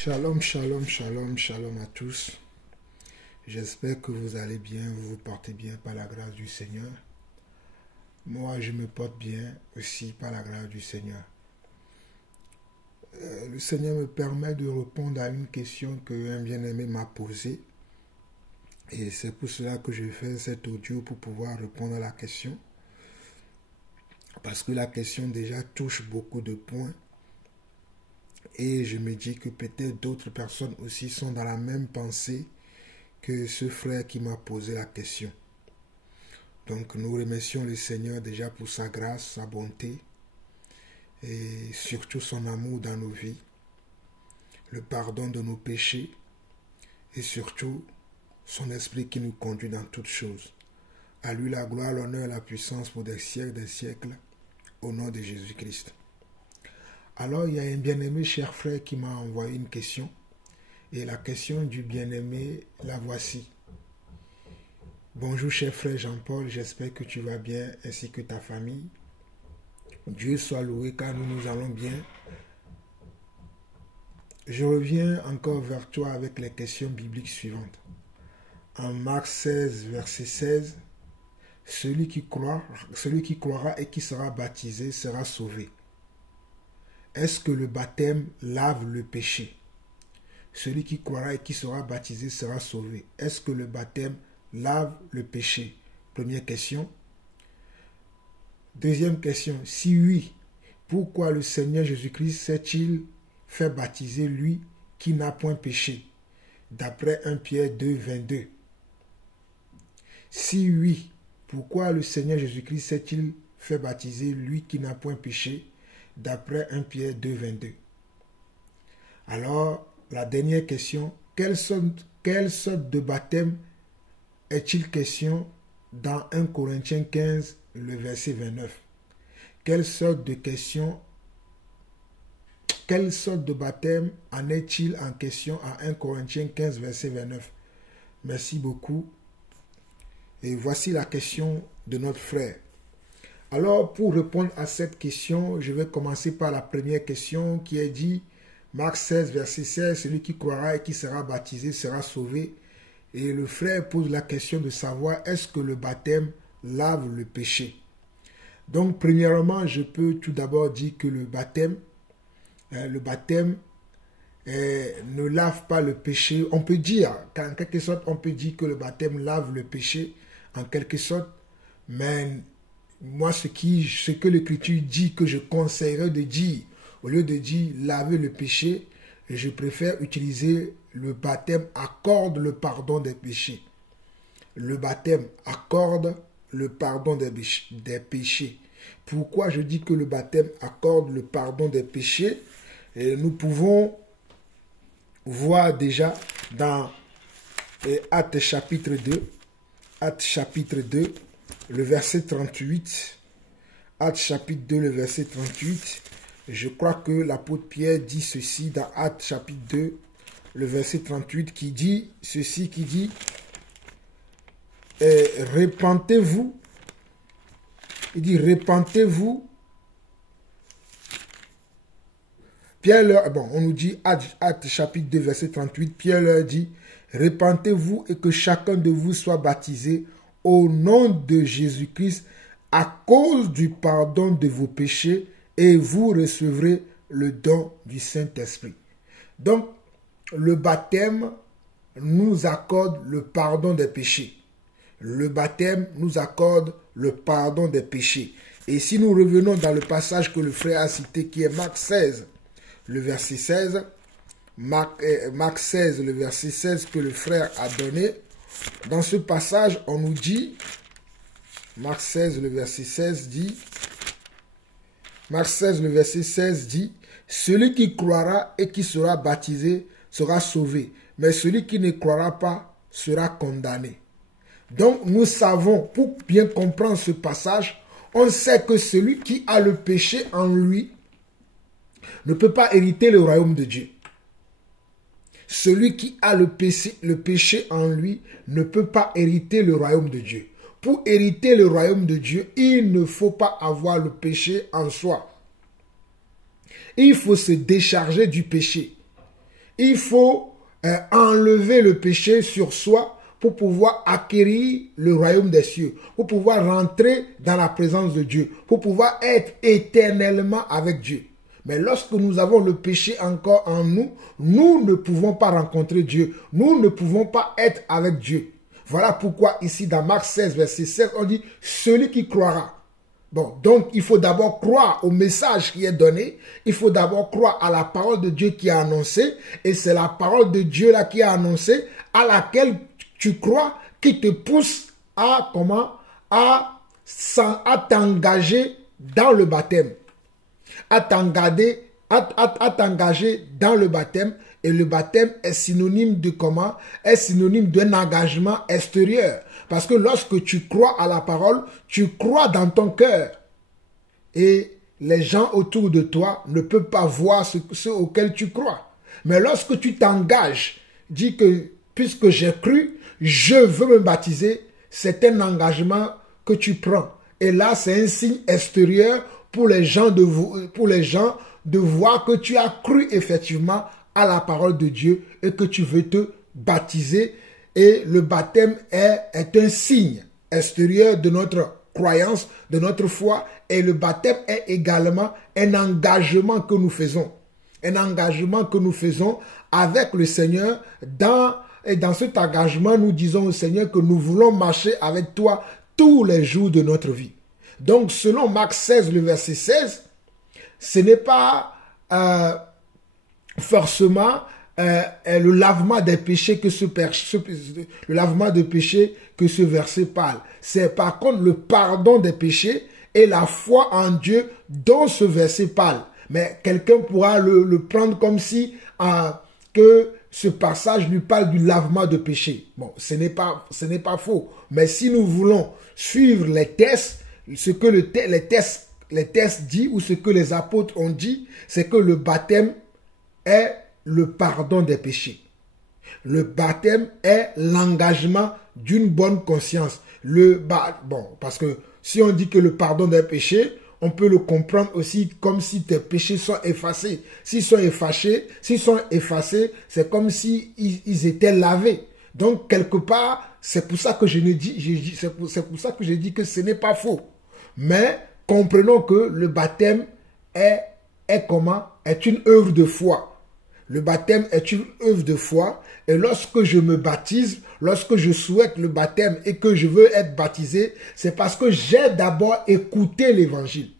Shalom, shalom, shalom, shalom à tous. J'espère que vous allez bien, vous vous portez bien par la grâce du Seigneur. Moi, je me porte bien aussi par la grâce du Seigneur. Le Seigneur me permet de répondre à une question qu'un bien-aimé m'a posée. Et c'est pour cela que je fais cet audio pour pouvoir répondre à la question. Parce que la question déjà touche beaucoup de points. Et je me dis que peut-être d'autres personnes aussi sont dans la même pensée que ce frère qui m'a posé la question. Donc nous remercions le Seigneur déjà pour sa grâce, sa bonté et surtout son amour dans nos vies, le pardon de nos péchés et surtout son esprit qui nous conduit dans toutes choses. À lui la gloire, l'honneur et la puissance pour des siècles, au nom de Jésus-Christ. Alors, il y a un bien-aimé cher frère qui m'a envoyé une question. Et la question du bien-aimé, la voici. Bonjour cher frère Jean-Paul, j'espère que tu vas bien ainsi que ta famille. Dieu soit loué car nous allons bien. Je reviens encore vers toi avec les questions bibliques suivantes. En Marc 16, verset 16, celui qui croira et qui sera baptisé sera sauvé. Est-ce que le baptême lave le péché? Celui qui croira et qui sera baptisé sera sauvé. Est-ce que le baptême lave le péché? Première question. Deuxième question. Si oui, pourquoi le Seigneur Jésus-Christ s'est-il fait baptiser lui qui n'a point péché? D'après 1 Pierre 2, 22. Si oui, pourquoi le Seigneur Jésus-Christ s'est-il fait baptiser lui qui n'a point péché? D'après 1 Pierre 2, 22. Alors, la dernière question, quelle sorte de baptême est-il question dans 1 Corinthiens 15, le verset 29? Quelle sorte de baptême en est-il en question à 1 Corinthiens 15, verset 29? Merci beaucoup. Et voici la question de notre frère. Alors, pour répondre à cette question, je vais commencer par la première question qui est dit, Marc 16, verset 16, celui qui croira et qui sera baptisé sera sauvé. Et le frère pose la question de savoir, est-ce que le baptême lave le péché? Donc, premièrement, je peux tout d'abord dire que le baptême ne lave pas le péché. On peut dire, qu'en quelque sorte, on peut dire que le baptême lave le péché, en quelque sorte, mais moi, ce que l'Écriture dit que je conseillerais de dire, au lieu de dire laver le péché, je préfère utiliser le baptême accorde le pardon des péchés. Le baptême accorde le pardon des péchés. Pourquoi je dis que le baptême accorde le pardon des péchés? Et nous pouvons voir déjà dans Actes chapitre 2, le verset 38, Actes chapitre 2, le verset 38, je crois que l'apôtre Pierre dit ceci dans Actes chapitre 2, le verset 38, qui dit ceci, qui dit repentez-vous, il dit repentez-vous. Pierre leur, on nous dit Actes chapitre 2, verset 38, Pierre leur dit repentez-vous et que chacun de vous soit baptisé au nom de Jésus-Christ à cause du pardon de vos péchés et vous recevrez le don du Saint-Esprit. Donc, le baptême nous accorde le pardon des péchés. Le baptême nous accorde le pardon des péchés. Et si nous revenons dans le passage que le frère a cité, qui est Marc 16, le verset 16, Marc 16, le verset 16 que le frère a donné, dans ce passage, on nous dit, Marc 16, le verset 16 dit, Marc 16, le verset 16 dit, celui qui croira et qui sera baptisé sera sauvé, mais celui qui ne croira pas sera condamné. Donc, nous savons, pour bien comprendre ce passage, on sait que celui qui a le péché en lui ne peut pas hériter le royaume de Dieu. Celui qui a le péché en lui ne peut pas hériter le royaume de Dieu. Pour hériter le royaume de Dieu, il ne faut pas avoir le péché en soi. Il faut se décharger du péché. il faut enlever le péché sur soi pour pouvoir acquérir le royaume des cieux, pour pouvoir rentrer dans la présence de Dieu, pour pouvoir être éternellement avec Dieu. Mais lorsque nous avons le péché encore en nous, nous ne pouvons pas rencontrer Dieu. Nous ne pouvons pas être avec Dieu. Voilà pourquoi ici dans Marc 16, verset 16, on dit « Celui qui croira ». Bon, donc il faut d'abord croire au message qui est donné. Il faut d'abord croire à la parole de Dieu qui est annoncée. Et c'est la parole de Dieu là qui est annoncée, à laquelle tu crois, qui te pousse à comment? À t'engager dans le baptême. À t'engager dans le baptême. Et le baptême est synonyme de comment? Est synonyme d'un engagement extérieur. Parce que lorsque tu crois à la parole, tu crois dans ton cœur. Et les gens autour de toi ne peuvent pas voir ce auquel tu crois. Mais lorsque tu t'engages, dis que puisque j'ai cru, je veux me baptiser, c'est un engagement que tu prends. Et là, c'est un signe extérieur pour les gens de voir que tu as cru effectivement à la parole de Dieu et que tu veux te baptiser. Et le baptême est un signe extérieur de notre croyance, de notre foi. Et le baptême est également un engagement que nous faisons. Un engagement que nous faisons avec le Seigneur. Et dans cet engagement, nous disons au Seigneur que nous voulons marcher avec toi tous les jours de notre vie. Donc, selon Marc 16, le verset 16, ce n'est pas forcément le lavement des péchés que ce verset parle. C'est par contre le pardon des péchés et la foi en Dieu dont ce verset parle. Mais quelqu'un pourra le prendre comme si que ce passage lui parle du lavement de péché. Bon, ce n'est pas faux. Mais si nous voulons suivre les tests, ce que les tests disent ou ce que les apôtres ont dit, c'est que le baptême est le pardon des péchés. Le baptême est l'engagement d'une bonne conscience. Parce que si on dit que le pardon des péchés, on peut le comprendre aussi comme si tes péchés sont effacés. S'ils sont effacés, c'est comme si ils étaient lavés. Donc quelque part, c'est pour ça que j'ai dit que ce n'est pas faux. Mais comprenons que le baptême est une œuvre de foi. Le baptême est une œuvre de foi. Et lorsque je me baptise, lorsque je souhaite le baptême et que je veux être baptisé, c'est parce que j'ai d'abord écouté l'évangile.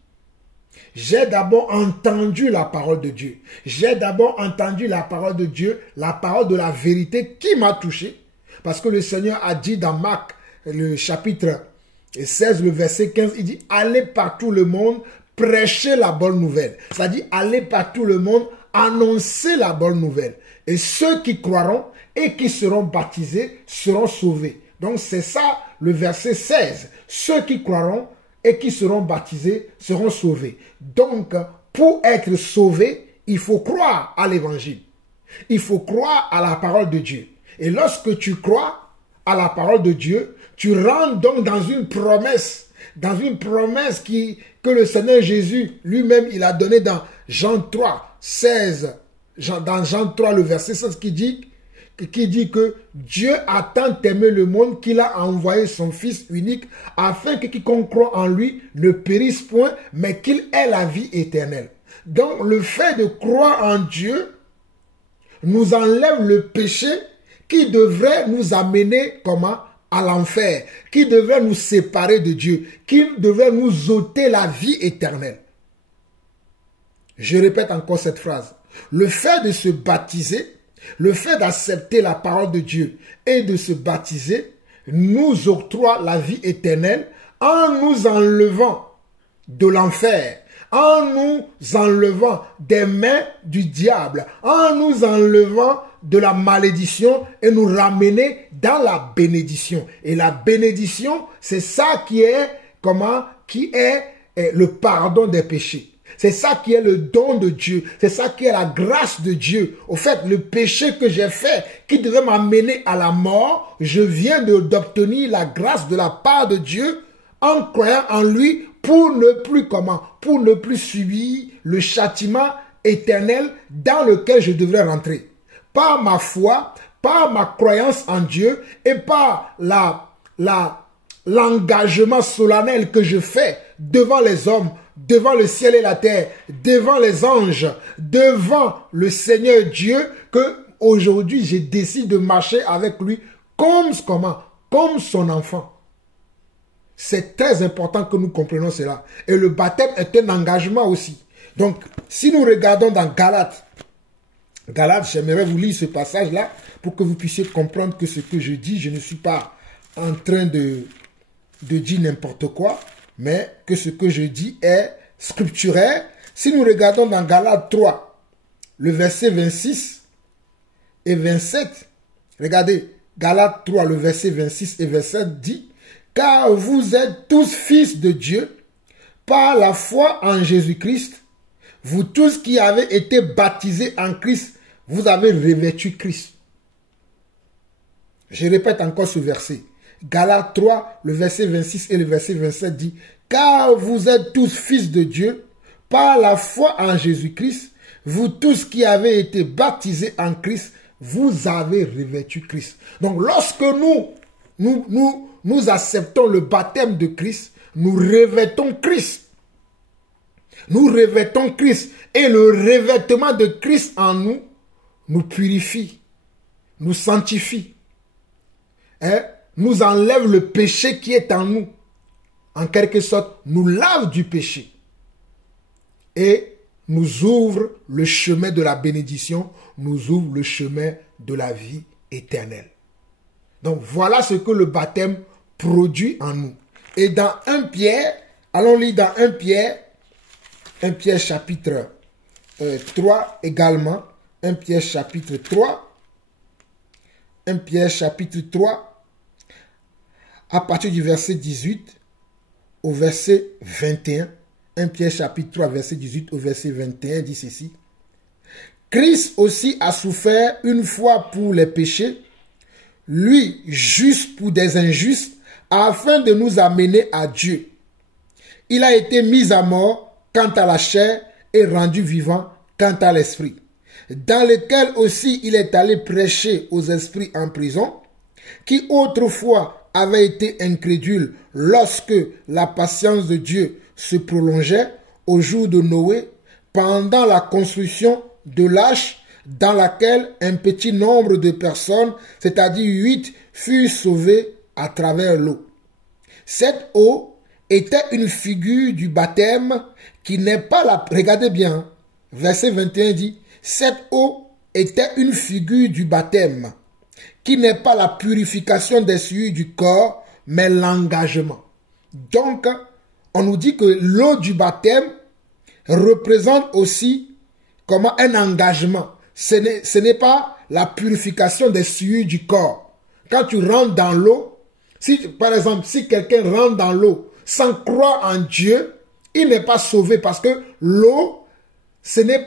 J'ai d'abord entendu la parole de Dieu. J'ai d'abord entendu la parole de Dieu, la parole de la vérité qui m'a touché. Parce que le Seigneur a dit dans Marc, le chapitre 16, le verset 15, il dit « Allez par tout le monde, prêchez la bonne nouvelle. » C'est-à-dire « Allez par tout le monde, annoncer la bonne nouvelle. Et ceux qui croiront et qui seront baptisés seront sauvés. » Donc c'est ça le verset 16. Ceux qui croiront et qui seront baptisés seront sauvés. Donc pour être sauvé, il faut croire à l'évangile. Il faut croire à la parole de Dieu. Et lorsque tu crois à la parole de Dieu, tu rentres donc dans une promesse que le Seigneur Jésus lui-même il a donné dans Jean 3, 16, dans Jean 3, le verset 16, qui dit que Dieu a tant aimé le monde qu'il a envoyé son Fils unique afin que quiconque croit en lui ne périsse point, mais qu'il ait la vie éternelle. Donc le fait de croire en Dieu nous enlève le péché qui devrait nous amener à l'enfer, qui devrait nous séparer de Dieu, qui devrait nous ôter la vie éternelle. Je répète encore cette phrase. Le fait de se baptiser, le fait d'accepter la parole de Dieu et de se baptiser nous octroie la vie éternelle en nous enlevant de l'enfer, en nous enlevant des mains du diable, en nous enlevant de la malédiction et nous ramener dans la bénédiction. Et la bénédiction, c'est ça qui est le pardon des péchés. C'est ça qui est le don de Dieu. C'est ça qui est la grâce de Dieu. Au fait, le péché que j'ai fait, qui devait m'amener à la mort, je viens d'obtenir la grâce de la part de Dieu en croyant en lui pour ne plus subir le châtiment éternel dans lequel je devrais rentrer. par ma foi, par ma croyance en Dieu et par l'engagement solennel que je fais devant les hommes, devant le ciel et la terre, devant les anges, devant le Seigneur Dieu, que aujourd'hui je décide de marcher avec lui comme son enfant. C'est très important que nous comprenions cela. Et le baptême est un engagement aussi. Donc, si nous regardons dans Galates, j'aimerais vous lire ce passage-là pour que vous puissiez comprendre que ce que je dis, je ne suis pas en train de dire n'importe quoi, mais que ce que je dis est scripturaire. Si nous regardons dans Galates 3, le verset 26 et 27, regardez, Galates 3, le verset 26 et 27 dit, « Car vous êtes tous fils de Dieu, par la foi en Jésus-Christ, vous tous qui avez été baptisés en Christ, vous avez revêtu Christ. » Je répète encore ce verset. Galates 3, le verset 26 et le verset 27 dit, « Car vous êtes tous fils de Dieu, par la foi en Jésus-Christ, vous tous qui avez été baptisés en Christ, vous avez revêtu Christ. » Donc lorsque nous acceptons le baptême de Christ, nous revêtons Christ. Nous revêtons Christ. Et le revêtement de Christ en nous, nous purifie, nous sanctifie, nous enlève le péché qui est en nous. En quelque sorte, nous lave du péché. Et nous ouvre le chemin de la bénédiction, nous ouvre le chemin de la vie éternelle. Donc voilà ce que le baptême produit en nous. Et dans 1 Pierre, allons lire dans 1 Pierre chapitre 3 également. 1 Pierre chapitre 3. 1 Pierre chapitre 3, à partir du verset 18 au verset 21. 1 Pierre chapitre 3, verset 18 au verset 21 dit ceci. « Christ aussi a souffert une fois pour les péchés, lui juste pour des injustes, afin de nous amener à Dieu. Il a été mis à mort quant à la chair et rendu vivant quant à l'esprit, dans lequel aussi il est allé prêcher aux esprits en prison, qui autrefois avaient été incrédules lorsque la patience de Dieu se prolongeait au jour de Noé, pendant la construction de l'arche dans laquelle un petit nombre de personnes, c'est-à-dire 8, furent sauvées à travers l'eau. Cette eau était une figure du baptême qui n'est pas la... Regardez bien, verset 21 dit, cette eau était une figure du baptême qui n'est pas la purification des souillures du corps, mais l'engagement. Donc, on nous dit que l'eau du baptême représente aussi comment un engagement. Ce n'est pas la purification des souillures du corps. Quand tu rentres dans l'eau, par exemple, si quelqu'un rentre dans l'eau sans croire en Dieu, il n'est pas sauvé parce que l'eau n'est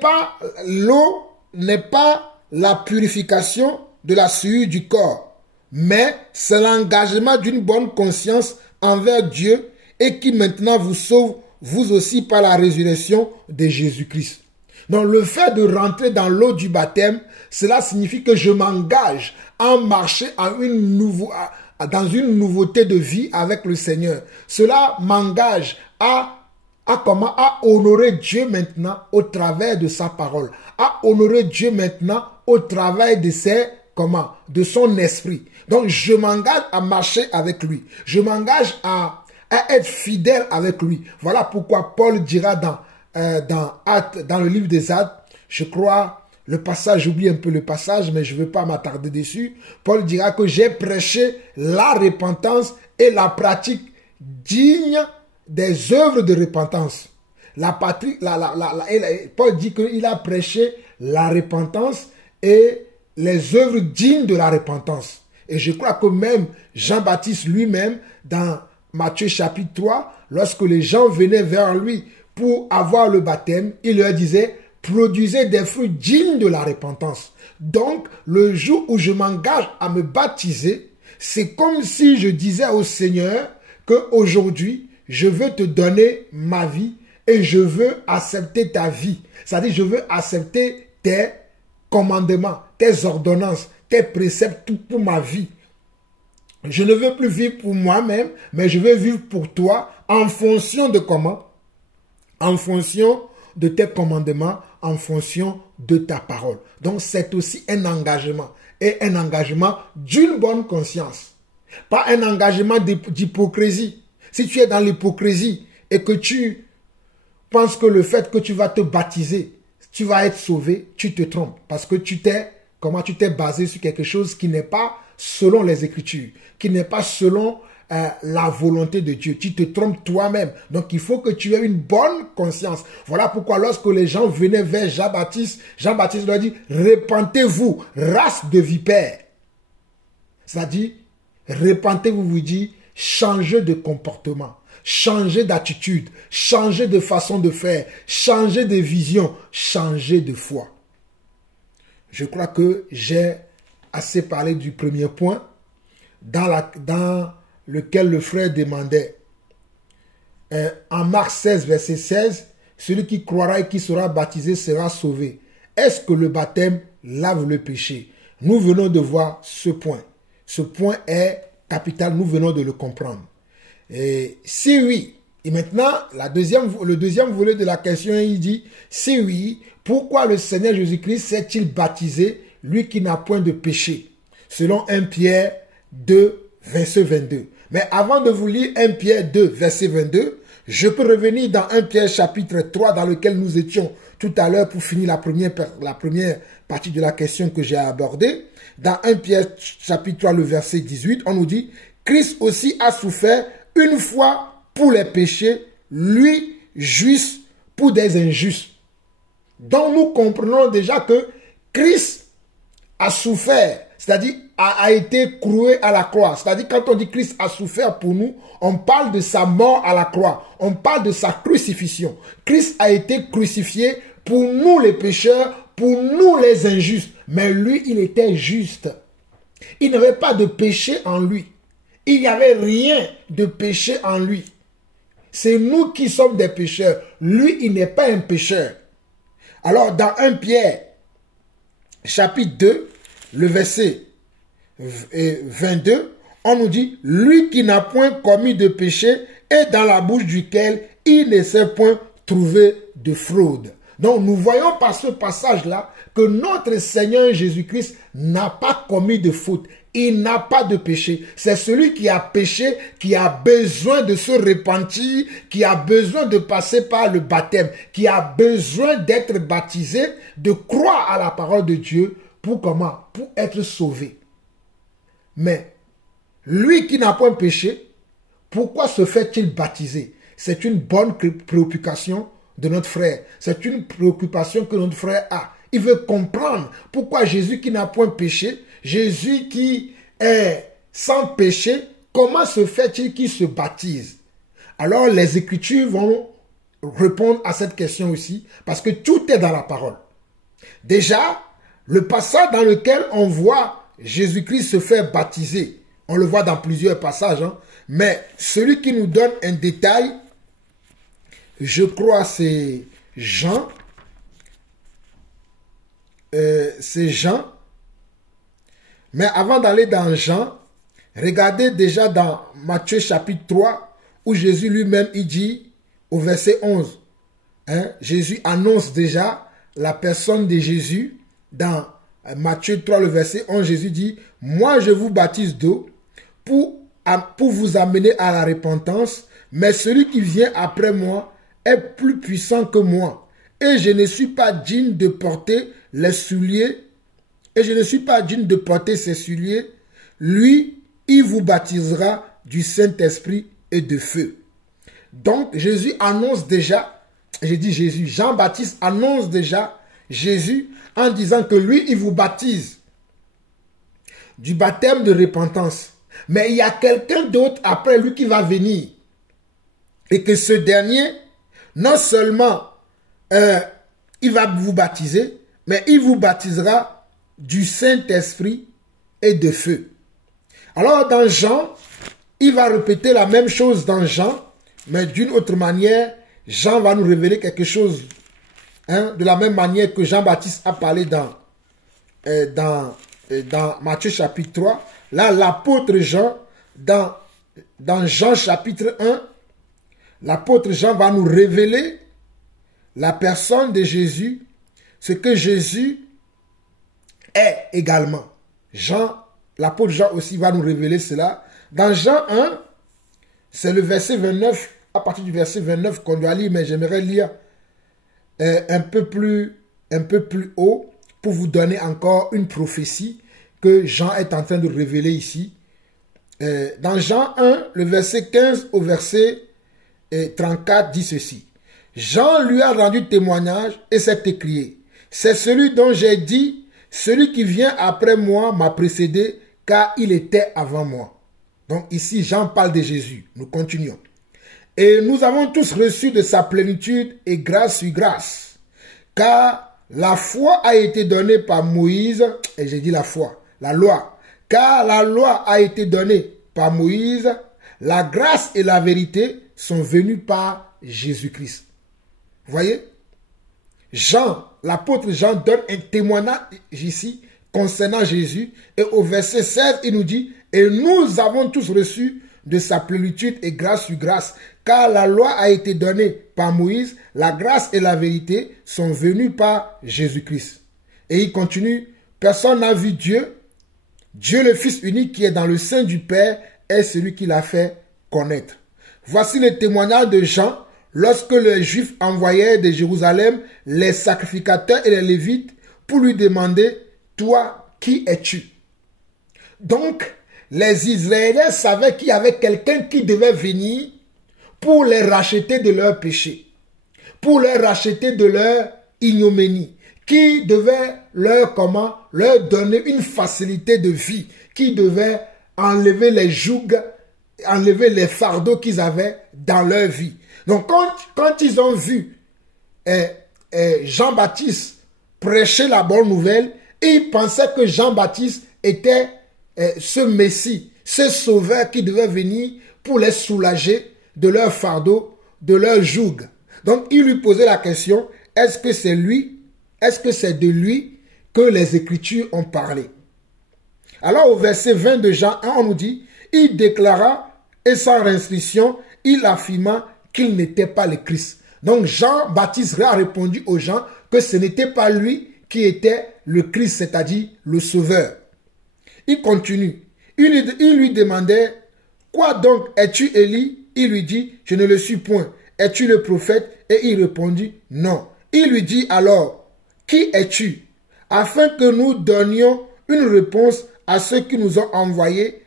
pas la purification de la souillure du corps, mais c'est l'engagement d'une bonne conscience envers Dieu et qui maintenant vous sauve, vous aussi, par la résurrection de Jésus-Christ. Donc le fait de rentrer dans l'eau du baptême, cela signifie que je m'engage à marcher dans une nouveauté de vie avec le Seigneur. Cela m'engage à honorer Dieu maintenant au travers de sa parole, à honorer Dieu maintenant au travers de son esprit. Donc je m'engage à marcher avec lui. Je m'engage à être fidèle avec lui. Voilà pourquoi Paul dira dans le livre des Actes, je crois, le passage, j'oublie un peu le passage, mais je ne veux pas m'attarder dessus. Paul dira que j'ai prêché la repentance et la pratique digne des œuvres de repentance. Paul dit qu'il a prêché la repentance et les œuvres dignes de la repentance. Et je crois que même Jean-Baptiste lui-même, dans Matthieu chapitre 3, lorsque les gens venaient vers lui pour avoir le baptême, il leur disait, produisez des fruits dignes de la repentance. Donc, le jour où je m'engage à me baptiser, c'est comme si je disais au Seigneur qu'aujourd'hui, je veux te donner ma vie et je veux accepter ta vie. C'est-à-dire, je veux accepter tes commandements, tes ordonnances, tes préceptes, tout pour ma vie. Je ne veux plus vivre pour moi-même, mais je veux vivre pour toi en fonction de comment? En fonction de tes commandements, en fonction de ta parole. Donc c'est aussi un engagement. Et un engagement d'une bonne conscience. Pas un engagement d'hypocrisie. Si tu es dans l'hypocrisie et que tu penses que le fait que tu vas te baptiser, tu vas être sauvé, tu te trompes. Parce que tu t'es basé sur quelque chose qui n'est pas selon les Écritures, qui n'est pas selon la volonté de Dieu. Tu te trompes toi-même. Donc il faut que tu aies une bonne conscience. Voilà pourquoi lorsque les gens venaient vers Jean-Baptiste leur dit, repentez-vous, race de vipères. C'est-à-dire, repentez-vous, vous dit, changez de comportement, changez d'attitude, changez de façon de faire, changez de vision, changez de foi. Je crois que j'ai assez parlé du premier point dans lequel le frère demandait en Marc 16, verset 16, celui qui croira et qui sera baptisé sera sauvé. Est-ce que le baptême lave le péché? Nous venons de voir ce point. Ce point est capital, nous venons de le comprendre. Et si oui, et maintenant, le deuxième volet de la question, il dit, si oui, pourquoi le Seigneur Jésus-Christ s'est-il baptisé, lui qui n'a point de péché? Selon 1 Pierre 2, verset 22. Mais avant de vous lire 1 Pierre 2, verset 22, je peux revenir dans 1 Pierre chapitre 3, dans lequel nous étions tout à l'heure pour finir la première partie de la question que j'ai abordée. Dans 1 Pierre chapitre 3, le verset 18, on nous dit, Christ aussi a souffert une fois pour les péchés, lui, juste pour des injustes. Donc nous comprenons déjà que Christ a souffert, c'est-à-dire a été cloué à la croix. C'est-à-dire quand on dit Christ a souffert pour nous, on parle de sa mort à la croix. On parle de sa crucifixion. Christ a été crucifié pour nous les pécheurs, pour nous les injustes. Mais lui, il était juste. Il n'avait pas de péché en lui. Il n'y avait rien de péché en lui. C'est nous qui sommes des pécheurs. Lui, il n'est pas un pécheur. Alors, dans 1 Pierre, chapitre 2, le verset 22, on nous dit, lui qui n'a point commis de péché et dans la bouche duquel il ne s'est point trouvé de fraude. Donc, nous voyons par ce passage-là que notre Seigneur Jésus-Christ n'a pas commis de faute. Il n'a pas de péché. C'est celui qui a péché, qui a besoin de se repentir, qui a besoin de passer par le baptême, qui a besoin d'être baptisé, de croire à la parole de Dieu. Pour comment? Pour être sauvé. Mais lui qui n'a point péché, pourquoi se fait-il baptiser? C'est une bonne préoccupation de notre frère. C'est une préoccupation que notre frère a. Il veut comprendre pourquoi Jésus qui n'a point péché, Jésus qui est sans péché, comment se fait-il qu'il se baptise? Alors les Écritures vont répondre à cette question aussi, parce que tout est dans la parole. Déjà, le passage dans lequel on voit Jésus-Christ se faire baptiser, on le voit dans plusieurs passages, hein, mais celui qui nous donne un détail, je crois c'est Jean. C'est Jean. Mais avant d'aller dans Jean, regardez déjà dans Matthieu chapitre 3, où Jésus lui-même, il dit, au verset 11, hein, Jésus annonce déjà la personne de Jésus. Dans Matthieu 3, le verset 11, Jésus dit, « Moi, je vous baptise d'eau pour vous amener à la repentance, mais celui qui vient après moi est plus puissant que moi. Et je ne suis pas digne de porter les souliers, et je ne suis pas digne de porter ses souliers. Lui, il vous baptisera du Saint-Esprit et de feu. » Donc, Jésus annonce déjà, j'ai dit Jésus, Jean-Baptiste annonce déjà Jésus en disant que lui, il vous baptise du baptême de repentance. Mais il y a quelqu'un d'autre après lui qui va venir. Et que ce dernier, non seulement il va vous baptiser, mais il vous baptisera du Saint-Esprit et de feu. Alors dans Jean, il va répéter la même chose dans Jean, mais d'une autre manière. Jean va nous révéler quelque chose, hein, de la même manière que Jean-Baptiste a parlé dans dans Matthieu chapitre 3, là, l'apôtre Jean, dans Jean chapitre 1, l'apôtre Jean va nous révéler la personne de Jésus, ce que Jésus est également. L'apôtre Jean aussi va nous révéler cela. Dans Jean 1, c'est le verset 29, à partir du verset 29 qu'on doit lire, mais j'aimerais lire un peu plus haut pour vous donner encore une prophétie que Jean est en train de révéler ici. Dans Jean 1, le verset 15 au verset 34 dit ceci. Jean lui a rendu témoignage et s'est écrié. C'est celui dont j'ai dit, celui qui vient après moi m'a précédé, car il était avant moi. Donc ici, Jean parle de Jésus. Nous continuons. Et nous avons tous reçu de sa plénitude et grâce sur grâce. Car la foi a été donnée par Moïse, et j'ai dit la foi, la loi. Car la loi a été donnée par Moïse, la grâce et la vérité sont venues par Jésus-Christ. Vous voyez? Jean, l'apôtre Jean donne un témoignage ici concernant Jésus. Et au verset 16, il nous dit, « Et nous avons tous reçu de sa plénitude et grâce sur grâce, car la loi a été donnée par Moïse, la grâce et la vérité sont venues par Jésus-Christ. » Et il continue, « Personne n'a vu Dieu. Dieu le Fils unique qui est dans le sein du Père est celui qui l'a fait connaître. » Voici le témoignage de Jean lorsque les Juifs envoyaient de Jérusalem les sacrificateurs et les Lévites pour lui demander, « Toi, qui es-tu » Donc, les Israéliens savaient qu'il y avait quelqu'un qui devait venir pour les racheter de leurs péchés, pour les racheter de leur ignominie, qui devait leur donner une facilité de vie, qui devait enlever les jougs, enlever les fardeaux qu'ils avaient dans leur vie. Donc quand ils ont vu Jean-Baptiste prêcher la bonne nouvelle, ils pensaient que Jean-Baptiste était ce Messie, ce sauveur qui devait venir pour les soulager de leur fardeau, de leur joug. Donc ils lui posaient la question, est-ce que c'est lui, est-ce que c'est de lui que les Écritures ont parlé? Alors au verset 20 de Jean 1, on nous dit, il déclara et sans restriction, il affirma qu'il n'était pas le Christ. Donc Jean-Baptiste a répondu aux gens que ce n'était pas lui qui était le Christ, c'est-à-dire le Sauveur. Il continue. Il lui demandait, quoi donc, es-tu Élie? Il lui dit, je ne le suis point. Es-tu le prophète? Et il répondit, non. Il lui dit alors, qui es-tu? Afin que nous donnions une réponse à ceux qui nous ont envoyés,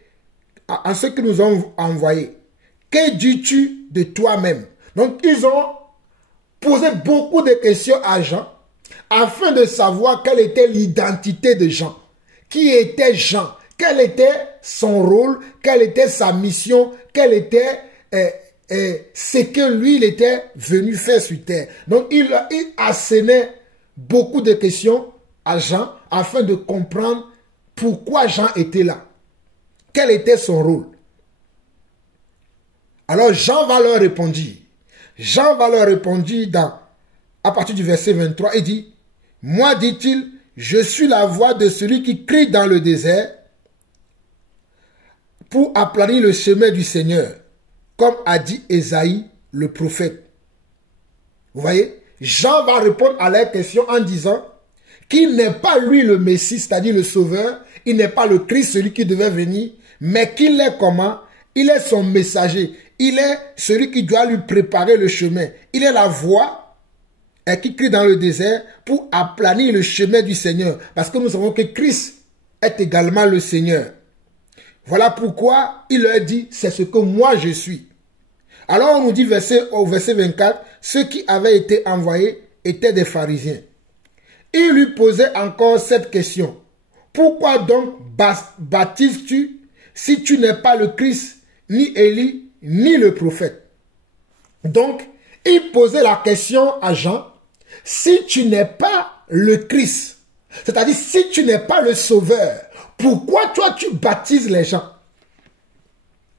Que dis-tu de toi-même? Donc, ils ont posé beaucoup de questions à Jean afin de savoir quelle était l'identité de Jean. Qui était Jean? Quel était son rôle? Quelle était sa mission? Quel était ce que lui, il était venu faire sur terre? Donc, il assénait beaucoup de questions à Jean afin de comprendre pourquoi Jean était là. Quel était son rôle? Alors Jean va leur répondre. Jean va leur répondre à partir du verset 23 et dit, « Moi, dit-il, je suis la voix de celui qui crie dans le désert pour aplanir le chemin du Seigneur, comme a dit Ésaïe le prophète. » Vous voyez, Jean va répondre à leur question en disant qu'il n'est pas lui le Messie, c'est-à-dire le Sauveur, il n'est pas le Christ, celui qui devait venir, mais qu'il est comment? Il est son messager. Il est celui qui doit lui préparer le chemin. Il est la voix qui crie dans le désert pour aplanir le chemin du Seigneur. Parce que nous savons que Christ est également le Seigneur. Voilà pourquoi il leur dit, c'est ce que moi je suis. Alors on nous dit au verset 24, ceux qui avaient été envoyés étaient des pharisiens. Il lui posait encore cette question. Pourquoi donc baptises-tu si tu n'es pas le Christ, ni Élie, ni le prophète? Donc, il posait la question à Jean, si tu n'es pas le Christ, c'est-à-dire si tu n'es pas le Sauveur, pourquoi toi tu baptises les gens?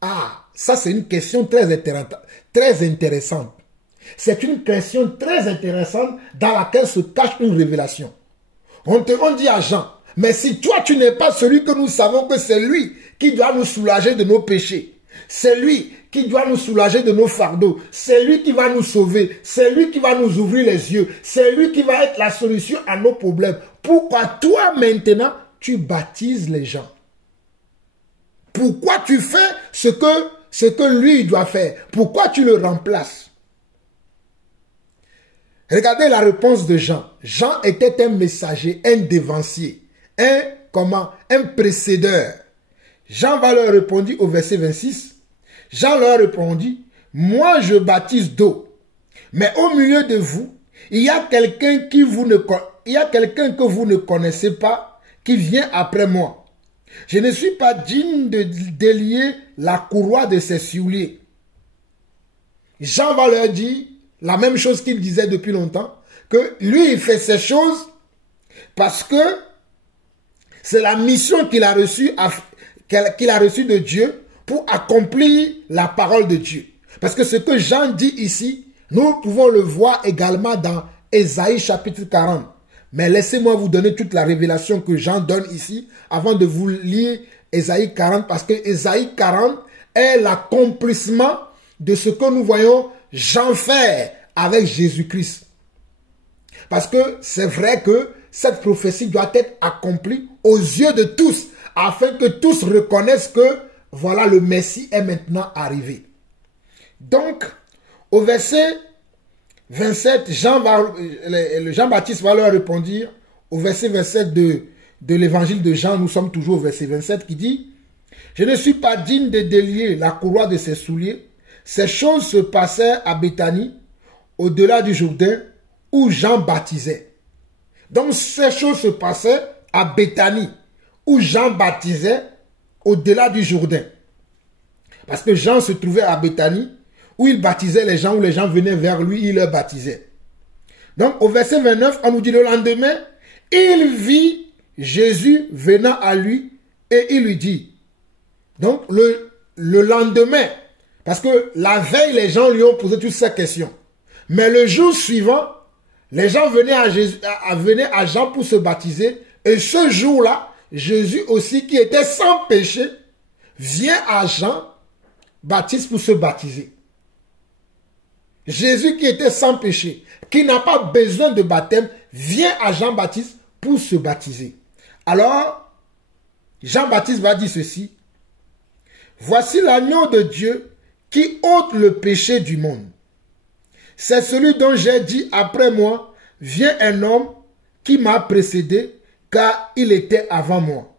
Ah, ça c'est une question très intéressante. C'est une question très intéressante dans laquelle se cache une révélation. On dit à Jean, Mais si toi, tu n'es pas celui que nous savons que c'est lui qui doit nous soulager de nos péchés, c'est lui qui doit nous soulager de nos fardeaux, c'est lui qui va nous sauver, c'est lui qui va nous ouvrir les yeux, c'est lui qui va être la solution à nos problèmes. Pourquoi toi maintenant, tu baptises les gens? Pourquoi tu fais ce que lui doit faire? Pourquoi tu le remplaces? Regardez la réponse de Jean. Jean était un messager, un dévancier, un précédeur. Jean va leur répondre au verset 26. Jean leur répondit, moi je baptise d'eau, mais au milieu de vous, il y a quelqu'un que vous ne connaissez pas, qui vient après moi. Je ne suis pas digne de délier la courroie de ses souliers. Jean va leur dire la même chose qu'il disait depuis longtemps, que lui, il fait ces choses parce que c'est la mission qu'il a reçue de Dieu pour accomplir la parole de Dieu. Parce que ce que Jean dit ici, nous pouvons le voir également dans Ésaïe chapitre 40. Mais laissez-moi vous donner toute la révélation que Jean donne ici avant de vous lire Ésaïe 40, parce que Ésaïe 40 est l'accomplissement de ce que nous voyons Jean faire avec Jésus-Christ. Parce que c'est vrai que cette prophétie doit être accomplie aux yeux de tous, afin que tous reconnaissent que voilà, le Messie est maintenant arrivé. Donc, au verset 27, Jean-Baptiste va leur répondre, au verset 27 de l'évangile de Jean, nous sommes toujours au verset 27, qui dit, « Je ne suis pas digne de délier la courroie de ses souliers. » Ces choses se passèrent à Béthanie, au-delà du Jourdain, où Jean baptisait. Donc, ces choses se passaient à Béthanie, où Jean baptisait, au-delà du Jourdain. Parce que Jean se trouvait à Béthanie, où il baptisait les gens, où les gens venaient vers lui, il leur baptisait. Donc, au verset 29, on nous dit, le lendemain, il vit Jésus venant à lui, et il lui dit. Donc, le lendemain, parce que la veille, les gens lui ont posé toutes ces questions. Mais le jour suivant, les gens venaient à Jean pour se baptiser. Et ce jour-là, Jésus aussi, qui était sans péché, vient à Jean Baptiste pour se baptiser. Jésus qui était sans péché, qui n'a pas besoin de baptême, vient à Jean-Baptiste pour se baptiser. Alors, Jean-Baptiste va dire ceci. Voici l'agneau de Dieu qui ôte le péché du monde. C'est celui dont j'ai dit, après moi, vient un homme qui m'a précédé, car il était avant moi.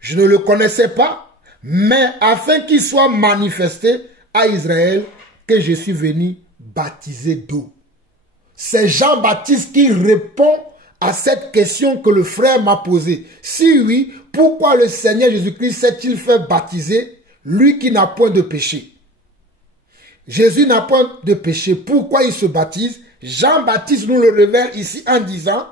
Je ne le connaissais pas, mais afin qu'il soit manifesté à Israël que je suis venu baptiser d'eau. C'est Jean-Baptiste qui répond à cette question que le frère m'a posée. Si oui, pourquoi le Seigneur Jésus-Christ s'est-il fait baptiser, lui qui n'a point de péché? Jésus n'a point de péché. Pourquoi il se baptise? Jean-Baptiste nous le révèle ici en disant,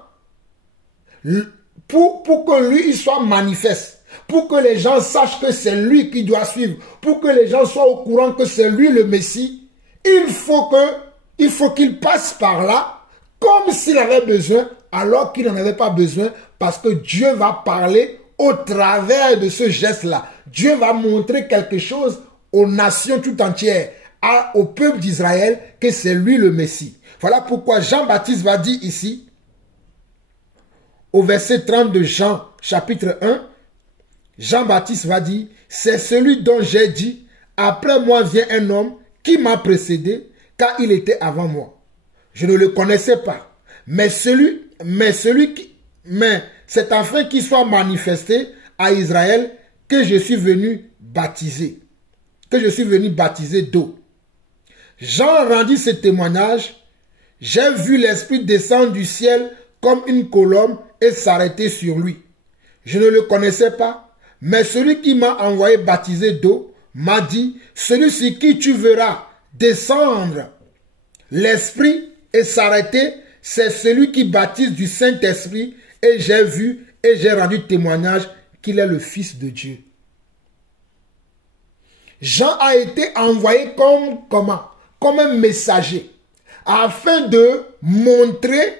pour que lui il soit manifeste, pour que les gens sachent que c'est lui qui doit suivre, pour que les gens soient au courant que c'est lui le Messie, il faut qu'il passe par là, comme s'il avait besoin, alors qu'il n'en avait pas besoin, parce que Dieu va parler au travers de ce geste-là. Dieu va montrer quelque chose aux nations tout entières, au peuple d'Israël, que c'est lui le Messie. Voilà pourquoi Jean-Baptiste va dire ici, au verset 30 de Jean, chapitre 1, Jean-Baptiste va dire, c'est celui dont j'ai dit, après moi vient un homme qui m'a précédé, car il était avant moi. Je ne le connaissais pas, mais c'est afin qu'il soit manifesté à Israël que je suis venu baptiser, d'eau. Jean rendit ce témoignage, j'ai vu l'Esprit descendre du ciel comme une colombe et s'arrêter sur lui. Je ne le connaissais pas, mais celui qui m'a envoyé baptiser d'eau m'a dit, celui sur qui tu verras descendre l'Esprit et s'arrêter, c'est celui qui baptise du Saint-Esprit, et j'ai vu et j'ai rendu témoignage qu'il est le Fils de Dieu. Jean a été envoyé comme un messager, afin de montrer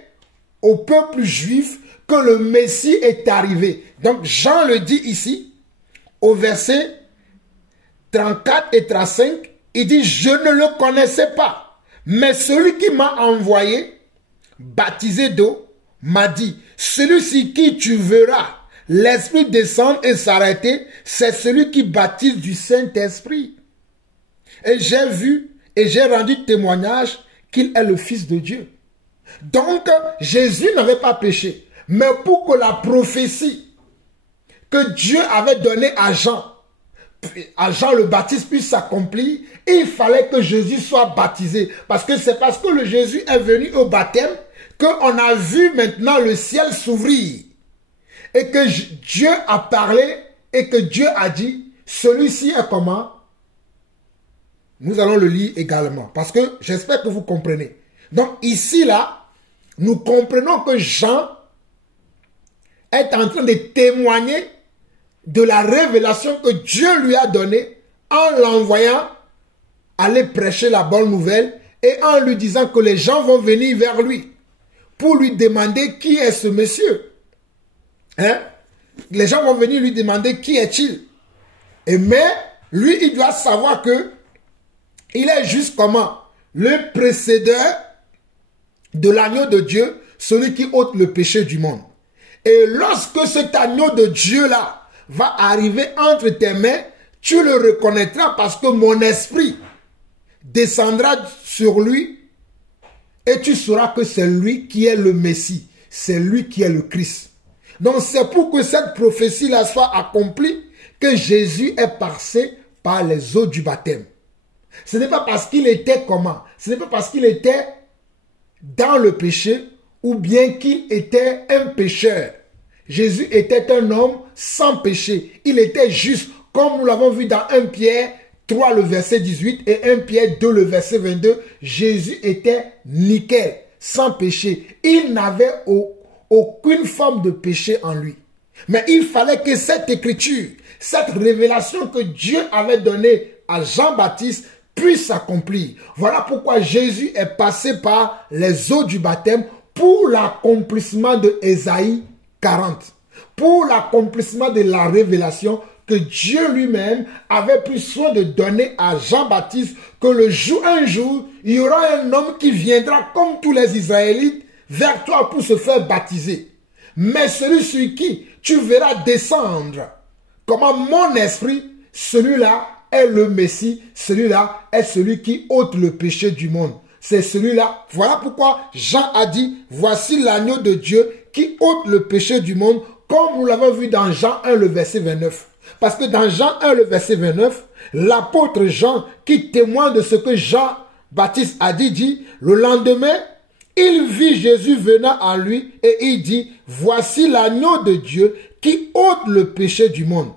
au peuple juif que le Messie est arrivé, Donc Jean le dit ici, au verset 34 et 35, il dit, je ne le connaissais pas, mais celui qui m'a envoyé, baptisé d'eau, m'a dit, celui-ci qui tu verras l'Esprit descendre et s'arrêter, c'est celui qui baptise du Saint-Esprit. Et j'ai vu et j'ai rendu témoignage qu'il est le Fils de Dieu. Donc, Jésus n'avait pas péché. Mais pour que la prophétie que Dieu avait donnée à Jean le Baptiste puisse s'accomplir, il fallait que Jésus soit baptisé. Parce que c'est parce que le Jésus est venu au baptême qu'on a vu maintenant le ciel s'ouvrir. Et que Dieu a parlé et que Dieu a dit, celui-ci est comment? Nous allons le lire également. Parce que j'espère que vous comprenez. Donc ici, là, nous comprenons que Jean est en train de témoigner de la révélation que Dieu lui a donnée en l'envoyant aller prêcher la bonne nouvelle et en lui disant que les gens vont venir vers lui pour lui demander qui est ce monsieur. Hein? Les gens vont venir lui demander qui est-il. Mais lui, il doit savoir que il est juste comment? Le précédeur de l'agneau de Dieu, celui qui ôte le péché du monde. Et lorsque cet agneau de Dieu-là va arriver entre tes mains, tu le reconnaîtras parce que mon esprit descendra sur lui et tu sauras que c'est lui qui est le Messie, c'est lui qui est le Christ. Donc c'est pour que cette prophétie-là soit accomplie que Jésus est passé par les eaux du baptême. Ce n'est pas parce qu'il était comment? Ce n'est pas parce qu'il était dans le péché ou bien qu'il était un pécheur. Jésus était un homme sans péché. Il était juste, comme nous l'avons vu dans 1 Pierre 3, le verset 18 et 1 Pierre 2, le verset 22. Jésus était nickel, sans péché. Il n'avait aucune forme de péché en lui. Mais il fallait que cette écriture, cette révélation que Dieu avait donnée à Jean-Baptiste puisse s'accomplir. Voilà pourquoi Jésus est passé par les eaux du baptême pour l'accomplissement de Ésaïe 40. Pour l'accomplissement de la révélation que Dieu lui-même avait pris soin de donner à Jean-Baptiste, que un jour, il y aura un homme qui viendra comme tous les Israélites vers toi pour se faire baptiser. Mais celui sur qui tu verras descendre, comment mon esprit, celui-là est le Messie, celui-là est celui qui ôte le péché du monde. C'est celui-là. Voilà pourquoi Jean a dit, voici l'agneau de Dieu qui ôte le péché du monde, comme nous l'avons vu dans Jean 1, le verset 29. Parce que dans Jean 1, le verset 29, l'apôtre Jean, qui témoigne de ce que Jean-Baptiste a dit, le lendemain, il vit Jésus venant à lui et il dit, voici l'agneau de Dieu qui ôte le péché du monde.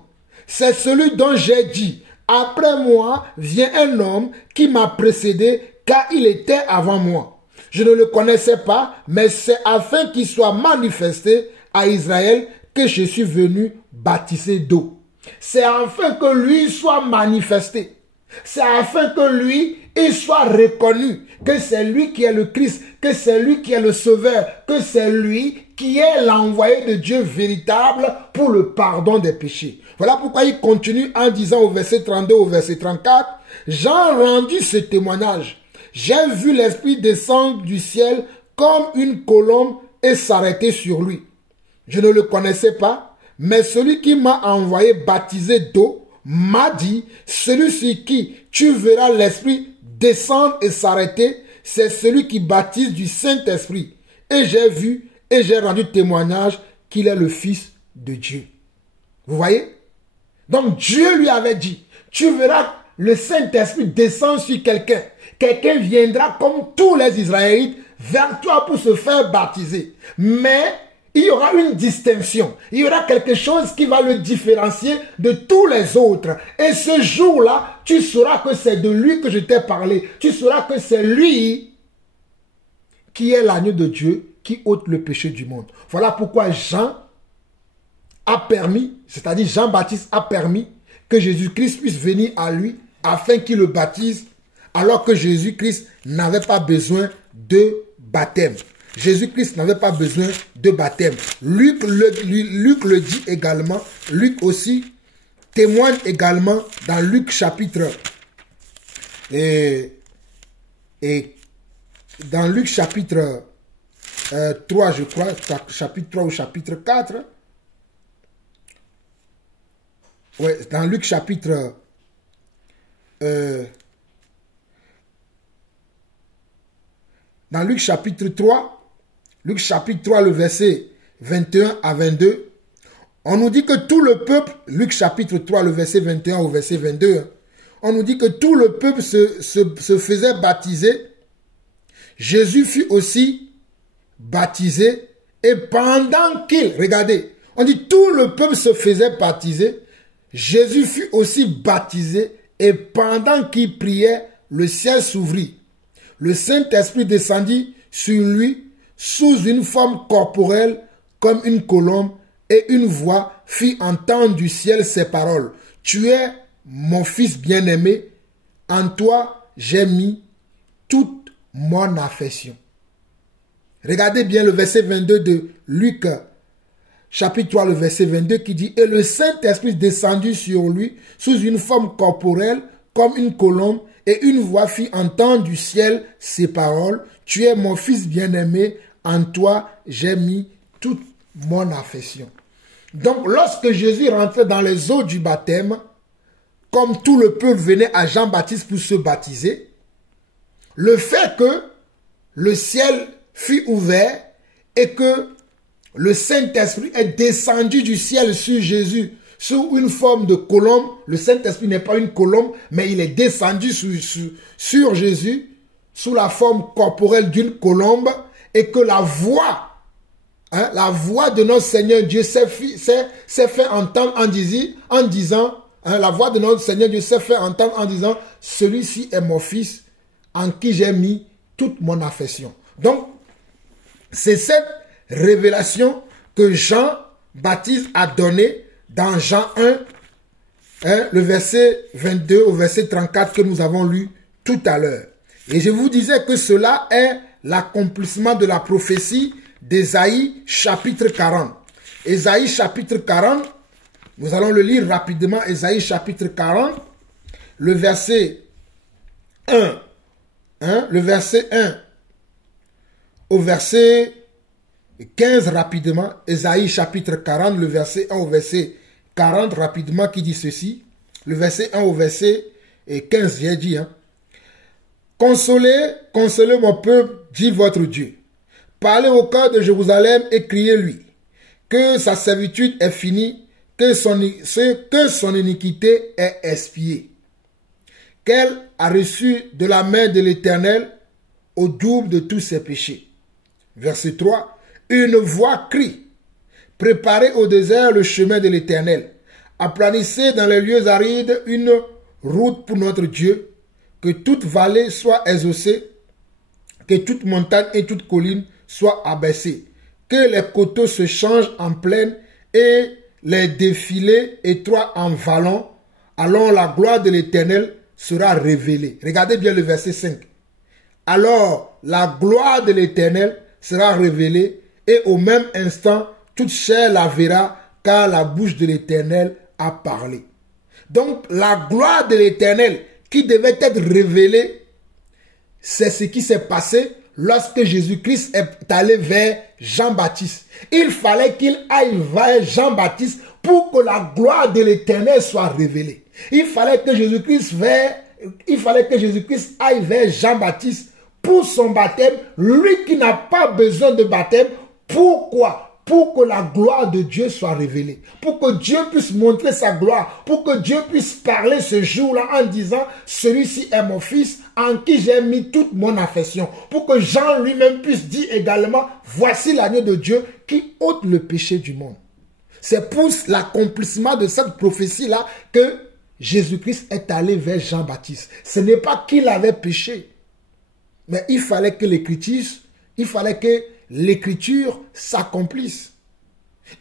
C'est celui dont j'ai dit, après moi vient un homme qui m'a précédé car il était avant moi. Je ne le connaissais pas, mais c'est afin qu'il soit manifesté à Israël que je suis venu baptiser d'eau. C'est afin que lui soit manifesté. C'est afin que lui, il soit reconnu que c'est lui qui est le Christ, que c'est lui qui est le Sauveur, que c'est lui qui est l'envoyé de Dieu véritable pour le pardon des péchés. Voilà pourquoi il continue en disant au verset 32, au verset 34, « Jean rendit ce témoignage. J'ai vu l'Esprit descendre du ciel comme une colombe et s'arrêter sur lui. Je ne le connaissais pas, mais celui qui m'a envoyé baptiser d'eau m'a dit, celui sur qui tu verras l'Esprit descendre et s'arrêter, c'est celui qui baptise du Saint-Esprit. Et j'ai vu et j'ai rendu témoignage qu'il est le Fils de Dieu. » Vous voyez? Donc Dieu lui avait dit, tu verras le Saint-Esprit descendre sur quelqu'un. Quelqu'un viendra comme tous les Israélites vers toi pour se faire baptiser. Mais il y aura une distinction. Il y aura quelque chose qui va le différencier de tous les autres. Et ce jour-là, tu sauras que c'est de lui que je t'ai parlé. Tu sauras que c'est lui qui est l'agneau de Dieu qui ôte le péché du monde. Voilà pourquoi Jean a permis, c'est-à-dire Jean-Baptiste a permis que Jésus-Christ puisse venir à lui afin qu'il le baptise alors que Jésus-Christ n'avait pas besoin de baptême. Jésus-Christ n'avait pas besoin de baptême. Luc le dit également. Luc aussi témoigne également dans Luc chapitre dans Luc chapitre 3, je crois, chapitre 3 ou chapitre 4. Ouais, dans Luc chapitre dans Luc chapitre 3, le verset 21 à 22, on nous dit que tout le peuple, Luc chapitre 3, le verset 21 au verset 22, on nous dit que tout le peuple se faisait baptiser. Jésus fut aussi baptisé et pendant qu'il, regardez, on dit tout le peuple se faisait baptiser, Jésus fut aussi baptisé et pendant qu'il priait, le ciel s'ouvrit. Le Saint-Esprit descendit sur lui sous une forme corporelle comme une colombe et une voix fit entendre du ciel ces paroles. Tu es mon fils bien-aimé, en toi j'ai mis toute mon affection. Regardez bien le verset 22 de Luc, chapitre 3, le verset 22 qui dit « Et le Saint-Esprit descendit sur lui sous une forme corporelle comme une colombe et une voix fit entendre du ciel ces paroles. Tu es mon fils bien-aimé, en toi j'ai mis toute mon affection. » Donc lorsque Jésus rentrait dans les eaux du baptême, comme tout le peuple venait à Jean-Baptiste pour se baptiser, le fait que le ciel fut ouvert et que le Saint-Esprit est descendu du ciel sur Jésus sous une forme de colombe. Le Saint-Esprit n'est pas une colombe, mais il est descendu sur Jésus sous la forme corporelle d'une colombe et que la voix de notre Seigneur Dieu s'est fait entendre en disant, la voix de notre Seigneur Dieu s'est fait entendre en disant, celui-ci est mon fils en qui j'ai mis toute mon affection. Donc, c'est cette révélation que Jean-Baptiste a donnée dans Jean 1, le verset 22 au verset 34 que nous avons lu tout à l'heure. Et je vous disais que cela est l'accomplissement de la prophétie d'Ésaïe chapitre 40. Ésaïe chapitre 40, nous allons le lire rapidement, Ésaïe chapitre 40, le verset 1, le verset 1 au verset 15 rapidement, Ésaïe chapitre 40, le verset 1 au verset 40 rapidement qui dit ceci, le verset 1 au verset 15, j'ai dit, Consolez, consolez mon peuple, dit votre Dieu. Parlez au cœur de Jérusalem et criez-lui, que sa servitude est finie, que son iniquité est expiée, qu'elle a reçu de la main de l'Éternel au double de tous ses péchés. Verset 3, une voix crie, préparez au désert le chemin de l'Éternel, aplanissez dans les lieux arides une route pour notre Dieu, que toute vallée soit exaucée, que toute montagne et toute colline soient abaissées, que les coteaux se changent en plaine et les défilés étroits en vallons, alors la gloire de l'Éternel sera révélée. Regardez bien le verset 5. Alors la gloire de l'Éternel sera révélée et au même instant, toute chair la verra, car la bouche de l'Éternel a parlé. Donc la gloire de l'Éternel qui devait être révélée, c'est ce qui s'est passé lorsque Jésus-Christ est allé vers Jean-Baptiste. Il fallait qu'il aille vers Jean-Baptiste pour que la gloire de l'Éternel soit révélée. Il fallait que Jésus-Christ aille vers Jean-Baptiste pour son baptême, lui qui n'a pas besoin de baptême. Pourquoi? Pour que la gloire de Dieu soit révélée, pour que Dieu puisse montrer sa gloire, pour que Dieu puisse parler ce jour-là en disant, celui-ci est mon fils en qui j'ai mis toute mon affection, pour que Jean lui-même puisse dire également, voici l'agneau de Dieu qui ôte le péché du monde. C'est pour l'accomplissement de cette prophétie-là que Jésus-Christ est allé vers Jean-Baptiste. Ce n'est pas qu'il avait péché, mais il fallait que l'Écriture s'accomplisse.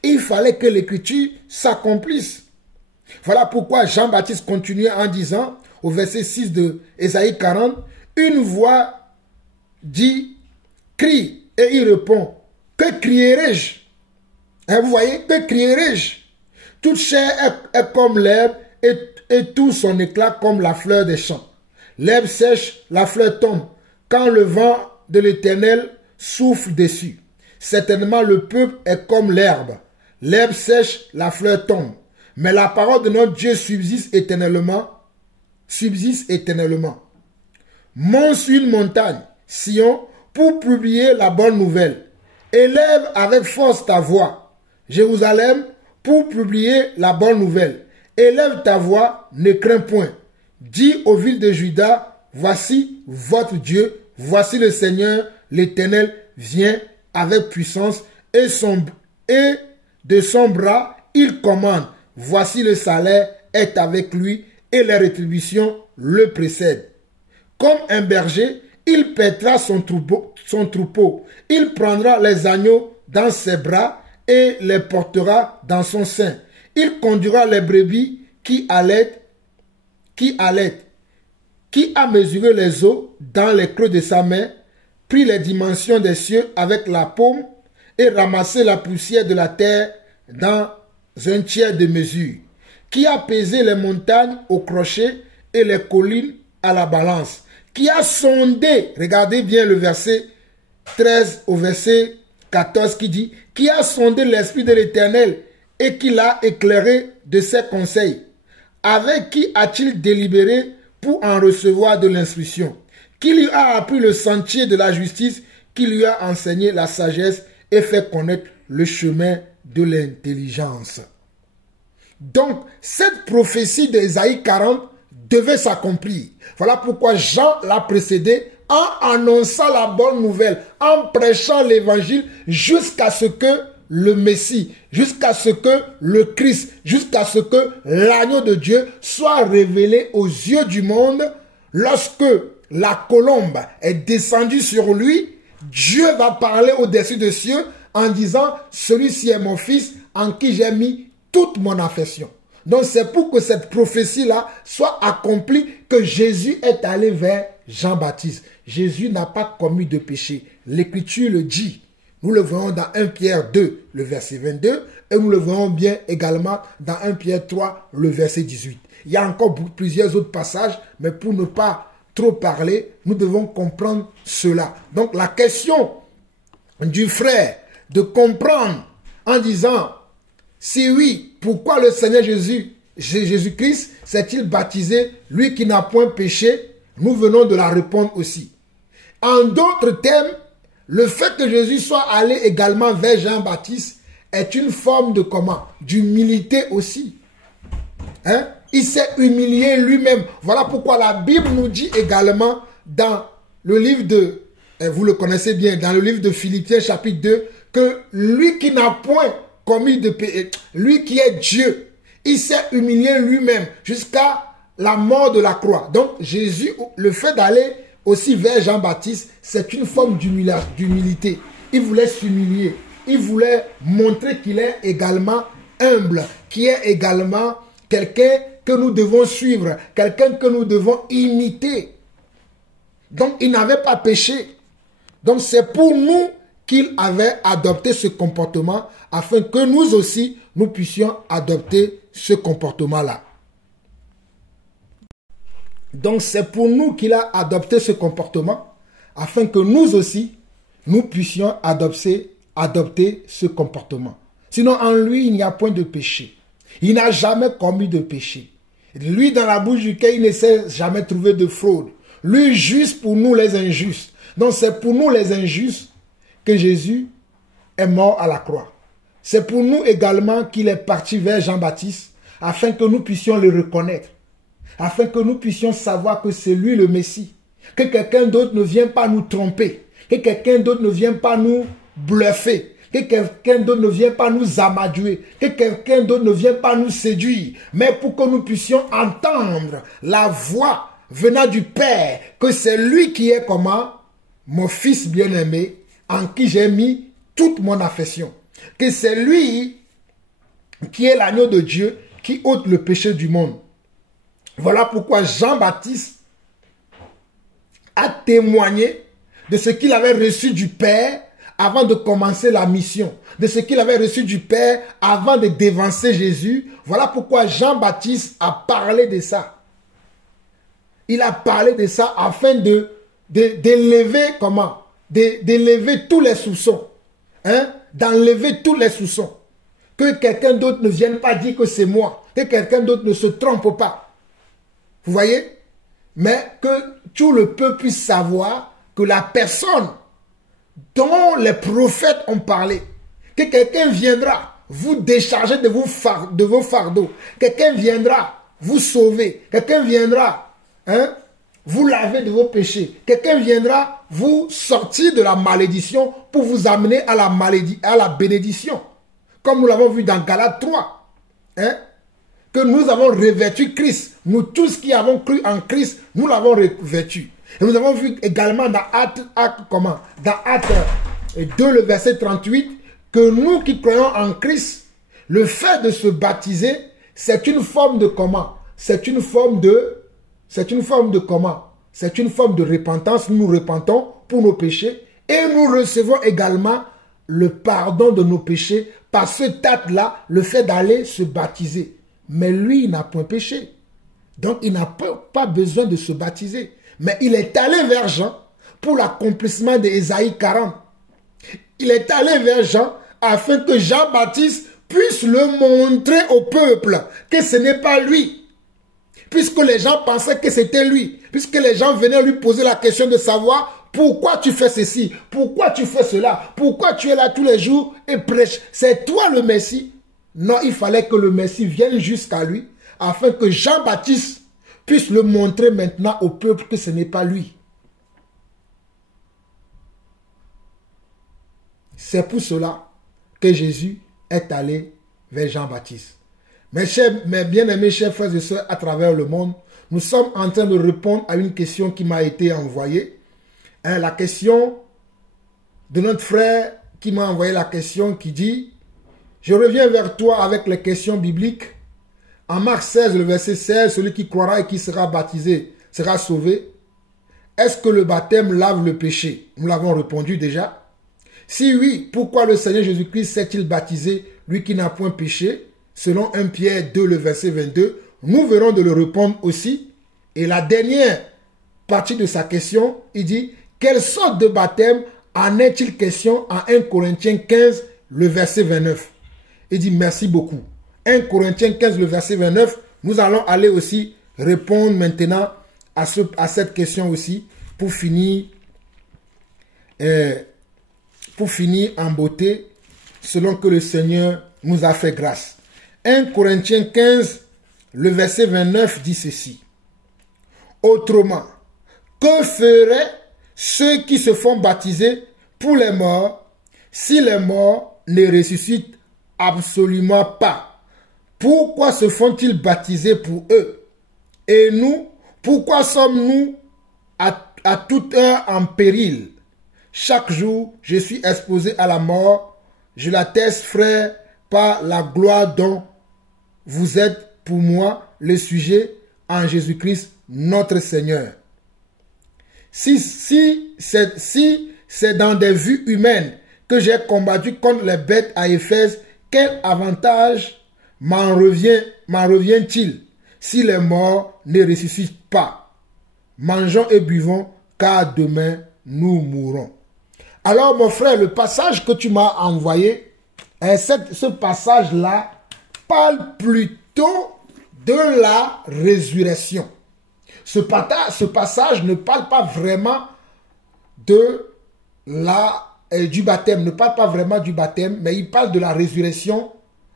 Il fallait que l'Écriture s'accomplisse. Voilà pourquoi Jean-Baptiste continuait en disant, au verset 6 de Ésaïe 40, une voix dit, crie, Et il répond, que crierai-je? Hein, vous voyez, que crierai-je? Toute chair est comme l'herbe et tout son éclat comme la fleur des champs. L'herbe sèche, la fleur tombe, quand le vent de l'Éternel souffle dessus. Certainement le peuple est comme l'herbe. L'herbe sèche, la fleur tombe. Mais la parole de notre Dieu subsiste éternellement. Subsiste éternellement. Monte sur une montagne, Sion, pour publier la bonne nouvelle. Élève avec force ta voix, Jérusalem, pour publier la bonne nouvelle. Élève ta voix, ne crains point. Dis aux villes de Juda, voici votre Dieu, voici le Seigneur, l'Éternel vient avec puissance et de son bras il commande. Voici le salaire est avec lui et les rétributions le précèdent. Comme un berger, il paîtra son troupeau. Il prendra les agneaux dans ses bras et les portera dans son sein. Il conduira les brebis qui allaitent, qui a mesuré les eaux dans les creux de sa main, pris les dimensions des cieux avec la paume et ramassé la poussière de la terre dans un tiers de mesure, qui a pesé les montagnes au crochet et les collines à la balance, qui a sondé, regardez bien le verset 13 au verset 14 qui dit, qui a sondé l'Esprit de l'Éternel et qui l'a éclairé de ses conseils. Avec qui a-t-il délibéré pour en recevoir de l'instruction? Qui lui a appris le sentier de la justice, qui lui a enseigné la sagesse et fait connaître le chemin de l'intelligence. Donc, cette prophétie d'Ésaïe 40 devait s'accomplir. Voilà pourquoi Jean l'a précédé en annonçant la bonne nouvelle, en prêchant l'évangile jusqu'à ce que le Messie, jusqu'à ce que le Christ, jusqu'à ce que l'agneau de Dieu soit révélé aux yeux du monde. Lorsque la colombe est descendue sur lui, Dieu va parler au-dessus des cieux en disant, celui-ci est mon fils en qui j'ai mis toute mon affection. Donc c'est pour que cette prophétie-là soit accomplie que Jésus est allé vers Jean-Baptiste. Jésus n'a pas commis de péché. L'Écriture le dit. Nous le voyons dans 1 Pierre 2, le verset 22, et nous le voyons bien également dans 1 Pierre 3, le verset 18. Il y a encore plusieurs autres passages, mais pour ne pas trop parler, nous devons comprendre cela. Donc la question du frère de comprendre en disant, si oui, pourquoi le Seigneur Jésus-Christ s'est-il baptisé, lui qui n'a point péché? Nous venons de la répondre aussi. En d'autres termes, le fait que Jésus soit allé également vers Jean-Baptiste est une forme de comment? D'humilité aussi. Hein? Il s'est humilié lui-même. Voilà pourquoi la Bible nous dit également dans le livre de, vous le connaissez bien, dans le livre de Philippiens chapitre 2, que lui qui n'a point commis de péché, lui qui est Dieu, il s'est humilié lui-même jusqu'à la mort de la croix. Donc Jésus, le fait d'aller aussi vers Jean-Baptiste, c'est une forme d'humilité. Il voulait s'humilier. Il voulait montrer qu'il est également humble, qu'il est également quelqu'un que nous devons suivre, quelqu'un que nous devons imiter. Donc il n'avait pas péché. Donc c'est pour nous qu'il avait adopté ce comportement afin que nous aussi, nous puissions adopter ce comportement-là. Donc c'est pour nous qu'il a adopté ce comportement afin que nous aussi, nous puissions adopter ce comportement. Sinon en lui, il n'y a point de péché. Il n'a jamais commis de péché. Lui, dans la bouche duquel il ne s'est jamais trouvé de fraude. Lui, juste pour nous les injustes. Donc c'est pour nous les injustes que Jésus est mort à la croix. C'est pour nous également qu'il est parti vers Jean-Baptiste afin que nous puissions le reconnaître. Afin que nous puissions savoir que c'est lui le Messie. Que quelqu'un d'autre ne vienne pas nous tromper. Que quelqu'un d'autre ne vienne pas nous bluffer. Que quelqu'un d'autre ne vienne pas nous amadouer. Que quelqu'un d'autre ne vienne pas nous séduire. Mais pour que nous puissions entendre la voix venant du Père. Que c'est lui qui est comment? Mon fils bien-aimé, en qui j'ai mis toute mon affection. Que c'est lui qui est l'agneau de Dieu qui ôte le péché du monde. Voilà pourquoi Jean-Baptiste a témoigné de ce qu'il avait reçu du Père avant de commencer la mission, de ce qu'il avait reçu du Père avant de dévancer Jésus. Voilà pourquoi Jean-Baptiste a parlé de ça. Il a parlé de ça afin d'élever comment? D'élever tous les soupçons. Hein? D'enlever tous les soupçons. Que quelqu'un d'autre ne vienne pas dire que c'est moi. Que quelqu'un d'autre ne se trompe pas. Vous voyez? Mais que tout le peuple puisse savoir que la personne dont les prophètes ont parlé, que quelqu'un viendra vous décharger de vos fardeaux. Quelqu'un viendra vous sauver. Quelqu'un viendra vous laver de vos péchés. Quelqu'un viendra vous sortir de la malédiction pour vous amener à la bénédiction. Comme nous l'avons vu dans Galates 3. Que nous avons revêtu Christ. Nous tous qui avons cru en Christ, nous l'avons revêtu. Et nous avons vu également dans Acte 2, le verset 38, que nous qui croyons en Christ, le fait de se baptiser, c'est une forme de comment? C'est une forme de comment? C'est une forme de repentance. Nous nous repentons pour nos péchés et nous recevons également le pardon de nos péchés par cet acte-là, le fait d'aller se baptiser. Mais lui, il n'a point péché. Donc, il n'a pas besoin de se baptiser. Mais il est allé vers Jean pour l'accomplissement d'Ésaïe 40. Il est allé vers Jean afin que Jean-Baptiste puisse le montrer au peuple que ce n'est pas lui. Puisque les gens pensaient que c'était lui. Puisque les gens venaient lui poser la question de savoir pourquoi tu fais ceci, pourquoi tu fais cela, pourquoi tu es là tous les jours et prêches. C'est toi le Messie. Non, il fallait que le Messie vienne jusqu'à lui afin que Jean-Baptiste puisse le montrer maintenant au peuple que ce n'est pas lui. C'est pour cela que Jésus est allé vers Jean-Baptiste. Mes bien-aimés chers frères et sœurs à travers le monde, nous sommes en train de répondre à une question qui m'a été envoyée. La question de notre frère qui m'a envoyé la question qui dit « Je reviens vers toi avec les questions bibliques. En Marc 16, le verset 16, celui qui croira et qui sera baptisé sera sauvé. Est-ce que le baptême lave le péché? » Nous l'avons répondu déjà. Si oui, pourquoi le Seigneur Jésus-Christ s'est-il baptisé, lui qui n'a point péché? Selon 1 Pierre 2, le verset 22, nous verrons de le répondre aussi. Et la dernière partie de sa question, il dit, quelle sorte de baptême en est-il question en 1 Corinthiens 15, le verset 29? Il dit, merci beaucoup. 1 Corinthiens 15, le verset 29, nous allons aller aussi répondre maintenant à cette question aussi pour finir en beauté, selon que le Seigneur nous a fait grâce. 1 Corinthiens 15, le verset 29 dit ceci. Autrement, que feraient ceux qui se font baptiser pour les morts si les morts ne ressuscitent absolument pas? Pourquoi se font-ils baptiser pour eux? Et nous, pourquoi sommes-nous à toute heure en péril? Chaque jour, je suis exposé à la mort. Je l'atteste, frère, par la gloire dont vous êtes pour moi le sujet en Jésus-Christ, notre Seigneur. Si c'est dans des vues humaines que j'ai combattu contre les bêtes à Éphèse, quel avantage m'en revient-il si les morts ne ressuscitent pas? Mangeons et buvons, car demain nous mourrons. Alors mon frère, le passage que tu m'as envoyé, ce passage-là parle plutôt de la résurrection. Ce passage ne parle pas vraiment du baptême, ne parle pas vraiment du baptême, mais il parle de la résurrection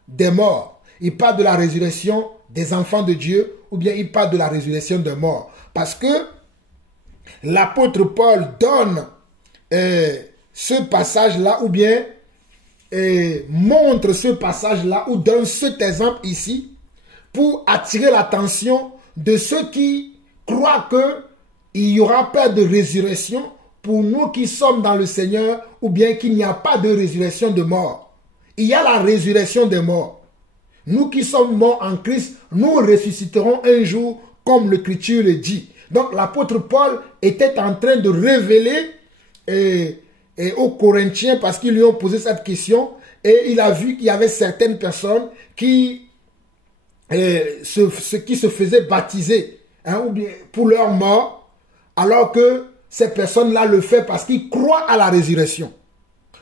des morts. Il parle de la résurrection des enfants de Dieu, ou bien il parle de la résurrection des morts. Parce que l'apôtre Paul donne ce passage-là, ou bien montre ce passage-là, ou donne cet exemple ici, pour attirer l'attention de ceux qui croient qu'il n'y aura pas de résurrection pour nous qui sommes dans le Seigneur, ou bien qu'il n'y a pas de résurrection de mort. Il y a la résurrection des morts. Nous qui sommes morts en Christ, nous ressusciterons un jour, comme l'Écriture le dit. Donc l'apôtre Paul était en train de révéler et aux Corinthiens parce qu'ils lui ont posé cette question et il a vu qu'il y avait certaines personnes qui se faisaient baptiser ou bien pour leur mort, alors que ces personnes-là le font parce qu'ils croient à la résurrection.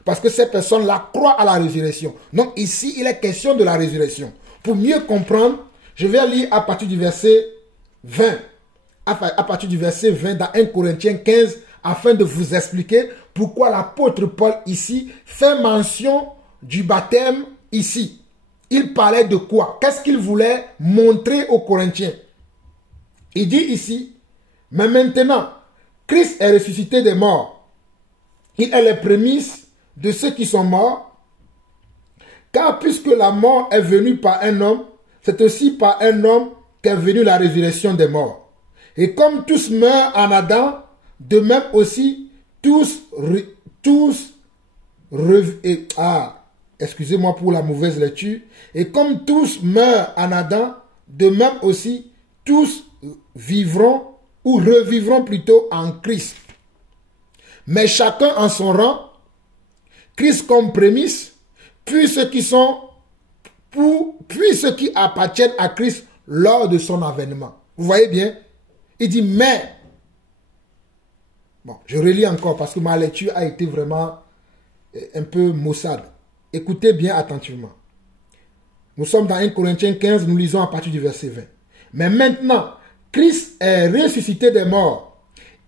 Parce que ces personnes-là croient à la résurrection. Donc ici, il est question de la résurrection. Pour mieux comprendre, je vais lire à partir du verset 20. À partir du verset 20 dans 1 Corinthiens 15, afin de vous expliquer pourquoi l'apôtre Paul ici fait mention du baptême ici. Il parlait de quoi? Qu'est-ce qu'il voulait montrer aux Corinthiens? Il dit ici, mais maintenant, Christ est ressuscité des morts. Il est les prémices de ceux qui sont morts. Car puisque la mort est venue par un homme, c'est aussi par un homme qu'est venue la résurrection des morts. Et comme tous meurent en Adam, de même aussi excusez-moi pour la mauvaise lecture. Et comme tous meurent en Adam, de même aussi tous vivront ou revivront plutôt en Christ. Mais chacun en son rang, Christ comme prémisse, puis ceux qui appartiennent à Christ lors de son avènement. Vous voyez bien? Il dit mais. Bon, je relis encore parce que ma lecture a été vraiment un peu maussade. Écoutez bien attentivement. Nous sommes dans 1 Corinthiens 15, nous lisons à partir du verset 20. Mais maintenant, Christ est ressuscité des morts.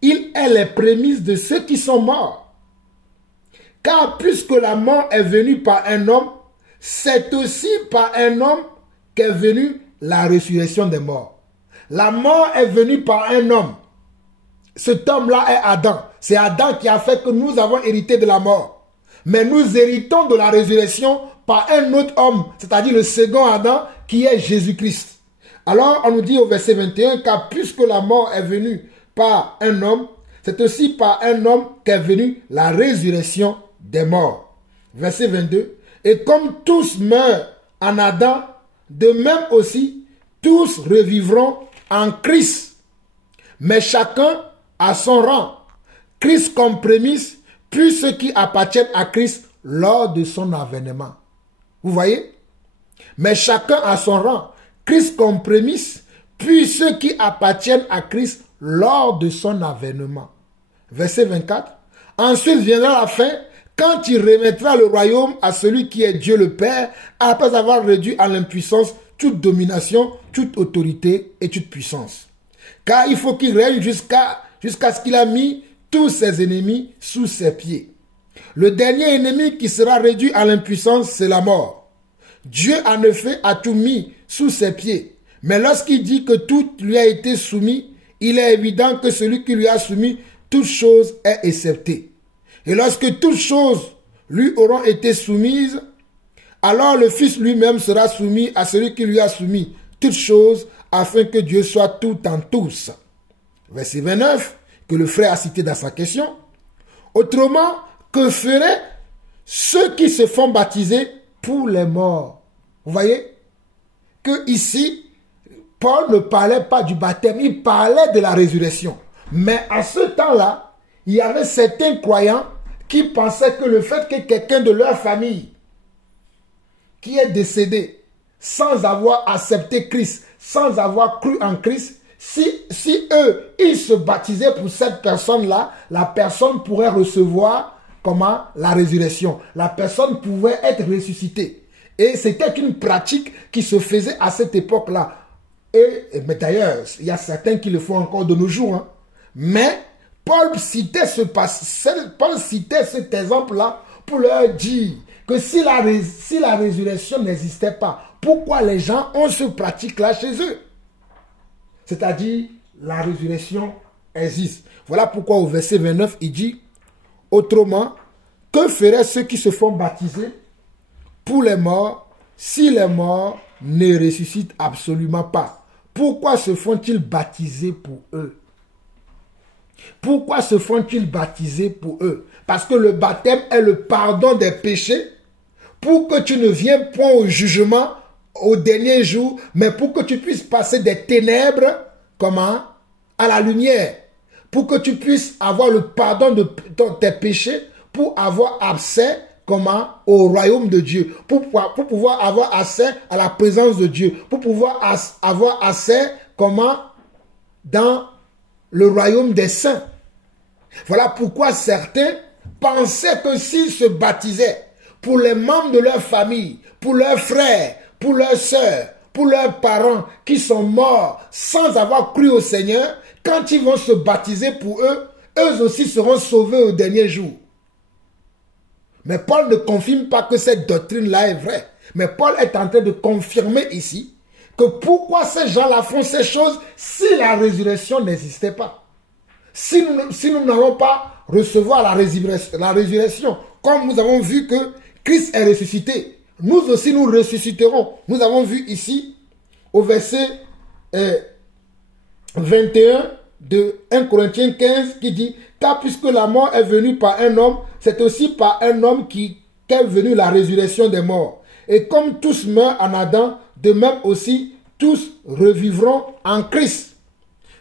Il est les prémices de ceux qui sont morts. Car puisque la mort est venue par un homme, c'est aussi par un homme qu'est venue la résurrection des morts. La mort est venue par un homme. Cet homme-là est Adam. C'est Adam qui a fait que nous avons hérité de la mort. Mais nous héritons de la résurrection par un autre homme, c'est-à-dire le second Adam qui est Jésus-Christ. Alors on nous dit au verset 21, car puisque la mort est venue par un homme, c'est aussi par un homme qu'est venue la résurrection des morts. Verset 22. Et comme tous meurent en Adam, de même aussi, tous revivront en Christ. Mais chacun à son rang. Christ comme prémisse, puis ceux qui appartiennent à Christ lors de son avènement. Vous voyez? Mais chacun à son rang. Christ comme prémisse, puis ceux qui appartiennent à Christ lors de son avènement. Verset 24. Ensuite viendra la fin, quand il remettra le royaume à celui qui est Dieu le Père, après avoir réduit à l'impuissance toute domination, toute autorité et toute puissance. Car il faut qu'il règne jusqu'à ce qu'il a mis tous ses ennemis sous ses pieds. Le dernier ennemi qui sera réduit à l'impuissance, c'est la mort. Dieu, en effet, a tout mis sous ses pieds. Mais lorsqu'il dit que tout lui a été soumis, il est évident que celui qui lui a soumis toute chose est excepté. Et lorsque toutes choses lui auront été soumises, alors le Fils lui-même sera soumis à celui qui lui a soumis toutes choses, afin que Dieu soit tout en tous. Verset 29, que le frère a cité dans sa question. Autrement, que feraient ceux qui se font baptiser pour les morts? Vous voyez que ici, Paul ne parlait pas du baptême, il parlait de la résurrection. Mais à ce temps-là, il y avait certains croyants qui pensaient que le fait que quelqu'un de leur famille qui est décédé sans avoir accepté Christ, sans avoir cru en Christ, si eux, ils se baptisaient pour cette personne-là, la personne pourrait recevoir comment? La résurrection. La personne pouvait être ressuscitée. Et c'était une pratique qui se faisait à cette époque-là. Mais d'ailleurs, il y a certains qui le font encore de nos jours. Hein. Mais Paul citait cet exemple-là pour leur dire que si la résurrection n'existait pas, pourquoi les gens ont ce pratique-là chez eux? C'est-à-dire, la résurrection existe. Voilà pourquoi au verset 29, il dit, autrement, que feraient ceux qui se font baptiser pour les morts si les morts ne ressuscitent absolument pas? Pourquoi se font-ils baptiser pour eux? Pourquoi se font-ils baptiser pour eux? Parce que le baptême est le pardon des péchés pour que tu ne viennes point au jugement au dernier jour, mais pour que tu puisses passer des ténèbres, comment? À la lumière. Pour que tu puisses avoir le pardon de tes péchés, pour avoir accès comment au royaume de Dieu, pour pouvoir avoir accès à la présence de Dieu, pour pouvoir avoir accès comment dans le royaume des saints. Voilà pourquoi certains pensaient que s'ils se baptisaient pour les membres de leur famille, pour leurs frères, pour leurs sœurs, pour leurs parents qui sont morts sans avoir cru au Seigneur, quand ils vont se baptiser pour eux, eux aussi seront sauvés au dernier jour. Mais Paul ne confirme pas que cette doctrine-là est vraie. Mais Paul est en train de confirmer ici que pourquoi ces gens-là font ces choses si la résurrection n'existait pas. Si nous n'allons pas recevoir la résurrection, comme nous avons vu que Christ est ressuscité, nous aussi nous ressusciterons. Nous avons vu ici au verset 21 de 1 Corinthiens 15 qui dit « Car puisque la mort est venue par un homme, c'est aussi par un homme qu'est venue la résurrection des morts. Et comme tous meurent en Adam, de même aussi tous revivront en Christ.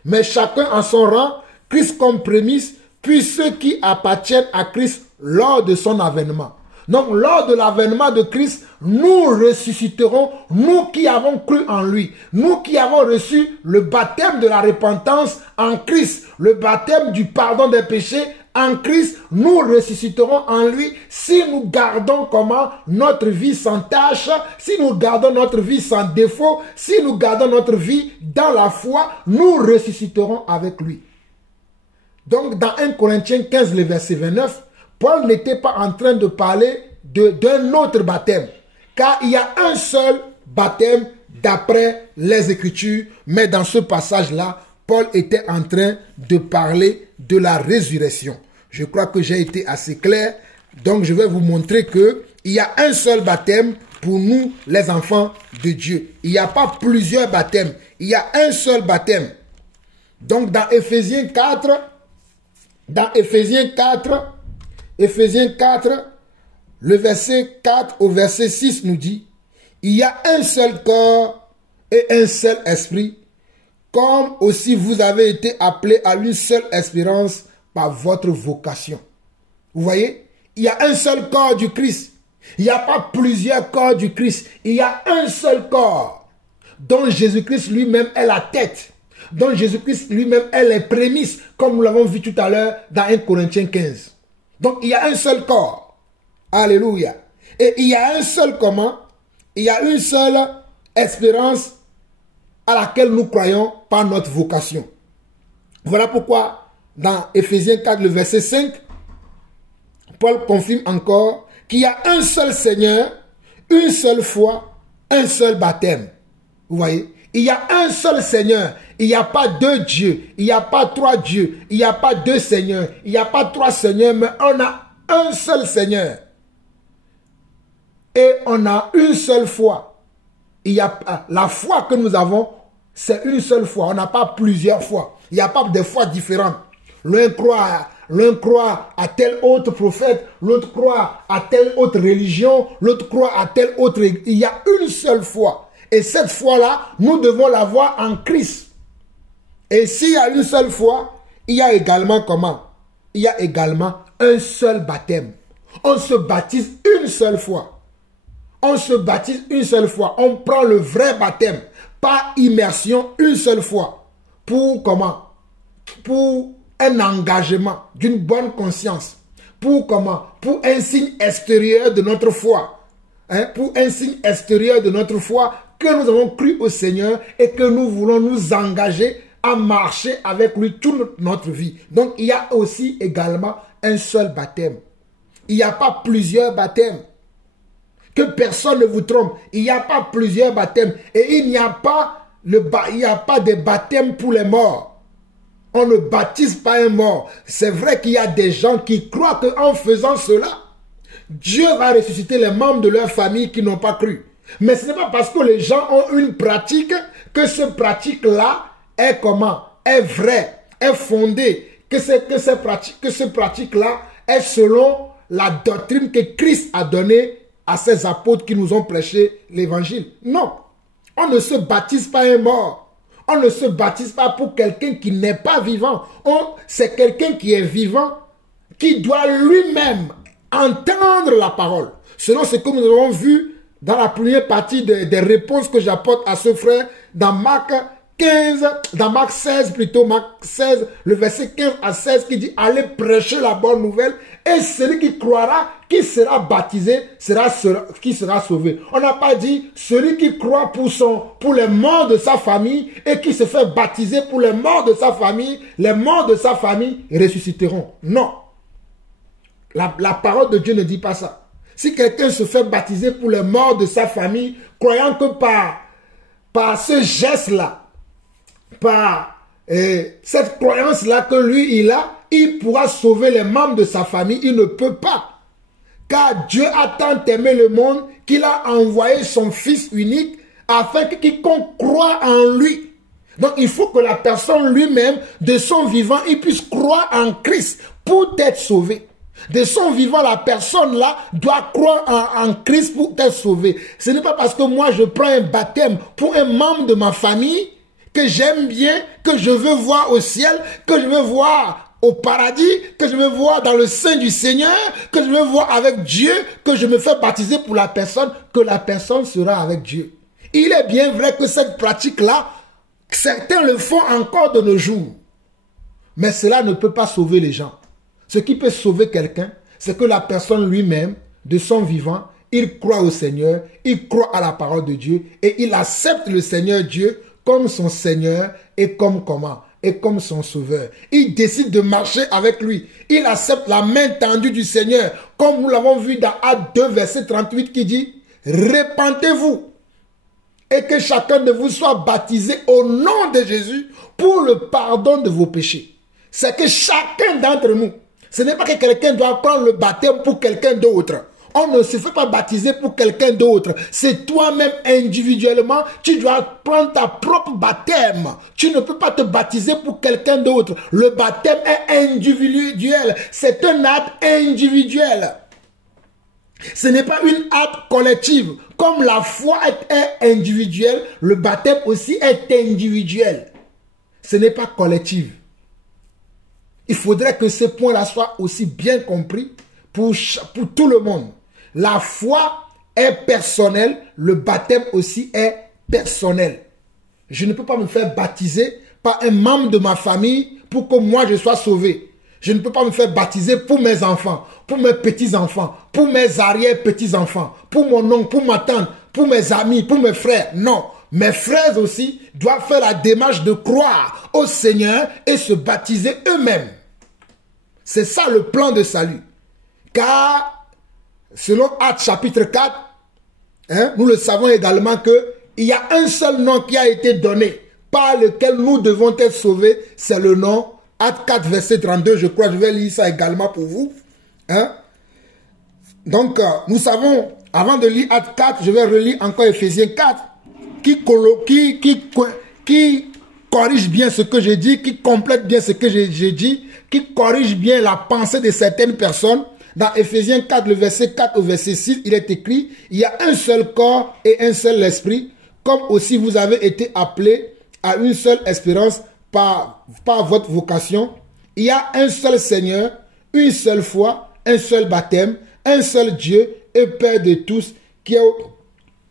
Mais chacun en son rang, Christ comme prémisse, puis ceux qui appartiennent à Christ lors de son avènement. » Donc, lors de l'avènement de Christ, nous ressusciterons, nous qui avons cru en lui, nous qui avons reçu le baptême de la repentance en Christ, le baptême du pardon des péchés en Christ, nous ressusciterons en lui si nous gardons comment notre vie sans tache, si nous gardons notre vie sans défaut, si nous gardons notre vie dans la foi, nous ressusciterons avec lui. Donc, dans 1 Corinthiens 15, le verset 29, Paul n'était pas en train de parler d'un autre baptême, car il y a un seul baptême d'après les Écritures, mais dans ce passage-là, Paul était en train de parler de la résurrection. Je crois que j'ai été assez clair, donc je vais vous montrer qu'il y a un seul baptême pour nous, les enfants de Dieu. Il n'y a pas plusieurs baptêmes, il y a un seul baptême. Donc dans Éphésiens 4, Éphésiens 4, le verset 4 au verset 6 nous dit « Il y a un seul corps et un seul esprit, comme aussi vous avez été appelés à une seule espérance par votre vocation. » Vous voyez, il y a un seul corps du Christ. Il n'y a pas plusieurs corps du Christ. Il y a un seul corps dont Jésus-Christ lui-même est la tête, dont Jésus-Christ lui-même est les prémices, comme nous l'avons vu tout à l'heure dans 1 Corinthiens 15. Donc, il y a un seul corps. Alléluia. Et il y a un seul comment? Il y a une seule espérance à laquelle nous croyons par notre vocation. Voilà pourquoi, dans Éphésiens 4, le verset 5, Paul confirme encore qu'il y a un seul Seigneur, une seule foi, un seul baptême. Vous voyez? Il y a un seul Seigneur. Il n'y a pas deux dieux. Il n'y a pas trois dieux. Il n'y a pas deux seigneurs. Il n'y a pas trois seigneurs, mais on a un seul Seigneur. Et on a une seule foi. Il y a, la foi que nous avons, c'est une seule foi. On n'a pas plusieurs foi. Il n'y a pas de foi différentes. L'un croit à tel autre prophète, l'autre croit à telle autre religion, l'autre croit à tel autre. Il y a une seule foi. Et cette foi-là, nous devons l'avoir en Christ. Et s'il y a une seule foi, il y a également comment? Il y a également un seul baptême. On se baptise une seule fois. On se baptise une seule fois. On prend le vrai baptême, par immersion, une seule fois. Pour comment? Pour un engagement d'une bonne conscience. Pour comment? Pour un signe extérieur de notre foi. Hein? Pour un signe extérieur de notre foi que nous avons cru au Seigneur et que nous voulons nous engager à marcher avec lui toute notre vie. Donc, il y a aussi également un seul baptême. Il n'y a pas plusieurs baptêmes. Que personne ne vous trompe. Il n'y a pas plusieurs baptêmes. Et il n'y a pas de baptême pour les morts. On ne baptise pas un mort. C'est vrai qu'il y a des gens qui croient qu'en faisant cela, Dieu va ressusciter les membres de leur famille qui n'ont pas cru. Mais ce n'est pas parce que les gens ont une pratique que cette pratique-là est comment? Est vraie, est fondée, que cette pratique-là est selon la doctrine que Christ a donnée à ses apôtres qui nous ont prêché l'évangile. Non, on ne se baptise pas un mort. On ne se baptise pas pour quelqu'un qui n'est pas vivant. C'est quelqu'un qui est vivant, qui doit lui-même entendre la parole. Selon ce que nous avons vu dans la première partie des réponses que j'apporte à ce frère dans Marc 15, dans Marc 16 plutôt, Marc 16, le verset 15 à 16 qui dit allez prêcher la bonne nouvelle et celui qui croira, qui sera baptisé, qui sera sauvé. On n'a pas dit celui qui croit pour les morts de sa famille et qui se fait baptiser pour les morts de sa famille, les morts de sa famille ressusciteront. Non. La parole de Dieu ne dit pas ça. Si quelqu'un se fait baptiser pour les morts de sa famille, croyant que par ce geste-là, par cette croyance-là que lui, il pourra sauver les membres de sa famille, il ne peut pas. Car Dieu a tant aimé le monde qu'il a envoyé son Fils unique afin que quiconque croit en lui. Donc il faut que la personne lui-même, de son vivant, il puisse croire en Christ pour être sauvé. De son vivant, la personne là doit croire en Christ pour être sauvée. Ce n'est pas parce que moi je prends un baptême pour un membre de ma famille que j'aime bien, que je veux voir au ciel, que je veux voir au paradis, que je veux voir dans le sein du Seigneur, que je veux voir avec Dieu, que je me fais baptiser pour la personne, que la personne sera avec Dieu. Il est bien vrai que cette pratique-là, certains le font encore de nos jours. Mais cela ne peut pas sauver les gens. Ce qui peut sauver quelqu'un, c'est que la personne lui-même, de son vivant, il croit au Seigneur, il croit à la parole de Dieu et il accepte le Seigneur Dieu comme son Seigneur et comme comment? Et comme son sauveur. Il décide de marcher avec lui. Il accepte la main tendue du Seigneur, comme nous l'avons vu dans Actes 2, verset 38 qui dit « Répentez-vous et que chacun de vous soit baptisé au nom de Jésus pour le pardon de vos péchés. » C'est que chacun d'entre nous, ce n'est pas que quelqu'un doit prendre le baptême pour quelqu'un d'autre. On ne se fait pas baptiser pour quelqu'un d'autre. C'est toi-même individuellement, tu dois prendre ta propre baptême. Tu ne peux pas te baptiser pour quelqu'un d'autre. Le baptême est individuel. C'est un acte individuel. Ce n'est pas une acte collective. Comme la foi est individuelle, le baptême aussi est individuel. Ce n'est pas collectif. Il faudrait que ce point-là soit aussi bien compris pour tout le monde. La foi est personnelle, le baptême aussi est personnel. Je ne peux pas me faire baptiser par un membre de ma famille pour que moi je sois sauvé. Je ne peux pas me faire baptiser pour mes enfants, pour mes petits-enfants, pour mes arrière-petits-enfants, pour mon oncle, pour ma tante, pour mes amis, pour mes frères. Non, mes frères aussi doivent faire la démarche de croire au Seigneur et se baptiser eux-mêmes. C'est ça le plan de salut. Car, selon Actes chapitre 4, nous le savons également qu'il y a un seul nom qui a été donné par lequel nous devons être sauvés. C'est le nom, Actes 4, verset 32, je crois, je vais lire ça également pour vous. Donc, nous savons, avant de lire Actes 4, je vais relire encore Ephésiens 4, qui corrige bien ce que j'ai dit, qui complète bien ce que j'ai dit, qui corrige bien la pensée de certaines personnes. Dans Ephésiens 4, le verset 4 au verset 6, il est écrit, il y a un seul corps et un seul esprit, comme aussi vous avez été appelés à une seule espérance par votre vocation. Il y a un seul Seigneur, une seule foi, un seul baptême, un seul Dieu et Père de tous, qui est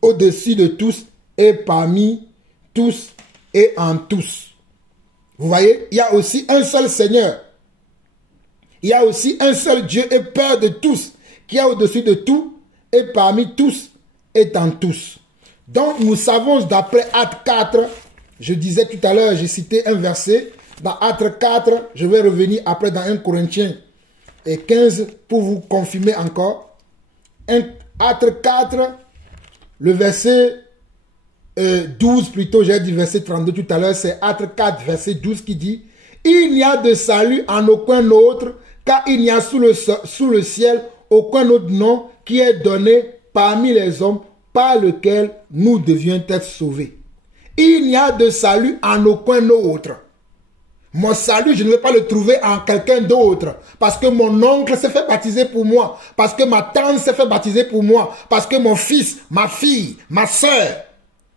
au-dessus de tous et parmi tous et en tous. Vous voyez, il y a aussi un seul Seigneur. Il y a aussi un seul Dieu et Père de tous, qui est au-dessus de tout et parmi tous et en tous. Donc nous savons d'après Actes 4, je disais tout à l'heure, j'ai cité un verset, dans Actes 4, je vais revenir après dans 1 Corinthiens et 15 pour vous confirmer encore. Actes 4, le verset 12 plutôt, j'ai dit verset 32 tout à l'heure, c'est Actes 4, verset 12 qui dit « Il n'y a de salut en aucun autre, car il n'y a sous le ciel aucun autre nom qui est donné parmi les hommes par lequel nous devions être sauvés. » Il n'y a de salut en aucun autre. Mon salut, je ne vais pas le trouver en quelqu'un d'autre. Parce que mon oncle s'est fait baptiser pour moi. Parce que ma tante s'est fait baptiser pour moi. Parce que mon fils, ma fille, ma soeur,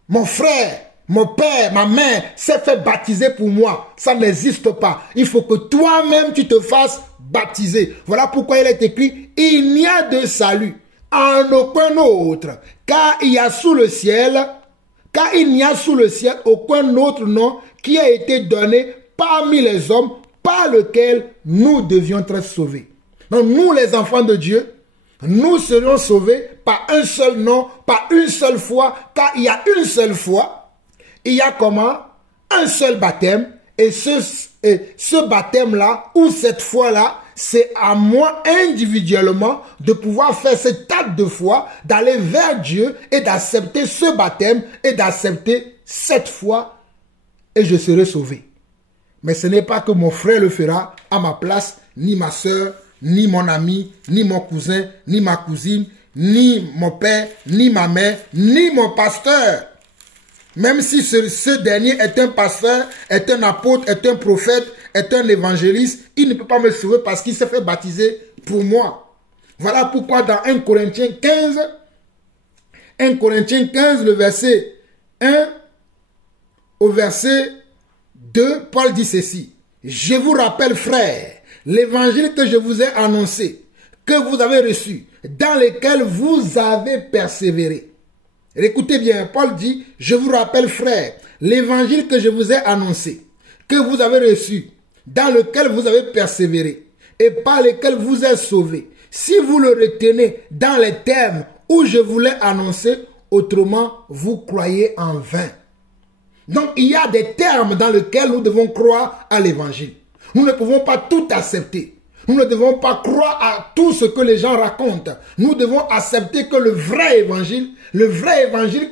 mon frère, mon père, ma mère s'est fait baptiser pour moi. Ça n'existe pas. Il faut que toi-même tu te fasses baptisés. Voilà pourquoi il est écrit, il n'y a de salut en aucun autre, car il n'y a sous le ciel aucun autre nom qui a été donné parmi les hommes par lequel nous devions être sauvés. Donc nous les enfants de Dieu, nous serons sauvés par un seul nom, par une seule foi, car il y a une seule foi, il y a comment? Un seul baptême, et ce baptême-là, ou cette foi-là, c'est à moi individuellement de pouvoir faire cet acte de foi, d'aller vers Dieu et d'accepter ce baptême et d'accepter cette foi, et je serai sauvé. Mais ce n'est pas que mon frère le fera à ma place, ni ma soeur, ni mon ami, ni mon cousin, ni ma cousine, ni mon père, ni ma mère, ni mon pasteur. Même si ce dernier est un pasteur, est un apôtre, est un prophète, est un évangéliste, il ne peut pas me sauver parce qu'il s'est fait baptiser pour moi. Voilà pourquoi dans 1 Corinthiens 15, le verset 1 au verset 2, Paul dit ceci. Je vous rappelle, frères, l'évangile que je vous ai annoncé, que vous avez reçu, dans lequel vous avez persévéré. Écoutez bien, Paul dit, je vous rappelle, frères, l'évangile que je vous ai annoncé, que vous avez reçu, dans lequel vous avez persévéré, et par lequel vous êtes sauvés. Si vous le retenez dans les termes où je vous l'ai annoncé, autrement, vous croyez en vain. Donc, il y a des termes dans lesquels nous devons croire à l'évangile. Nous ne pouvons pas tout accepter. Nous ne devons pas croire à tout ce que les gens racontent. Nous devons accepter que le vrai évangile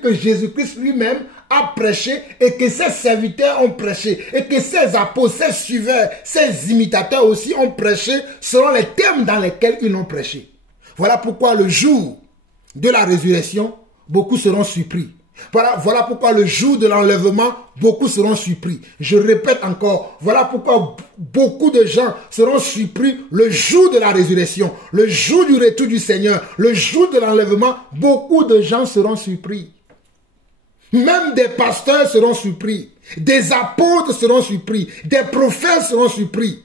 que Jésus-Christ lui-même a prêché et que ses serviteurs ont prêché et que ses apôtres, ses suiveurs, ses imitateurs aussi ont prêché selon les termes dans lesquels ils l'ont prêché. Voilà pourquoi le jour de la résurrection, beaucoup seront surpris. Voilà pourquoi le jour de l'enlèvement, beaucoup seront surpris. Je répète encore, voilà pourquoi beaucoup de gens seront surpris le jour de la résurrection, le jour du retour du Seigneur, le jour de l'enlèvement, beaucoup de gens seront surpris. Même des pasteurs seront surpris, des apôtres seront surpris, des prophètes seront surpris,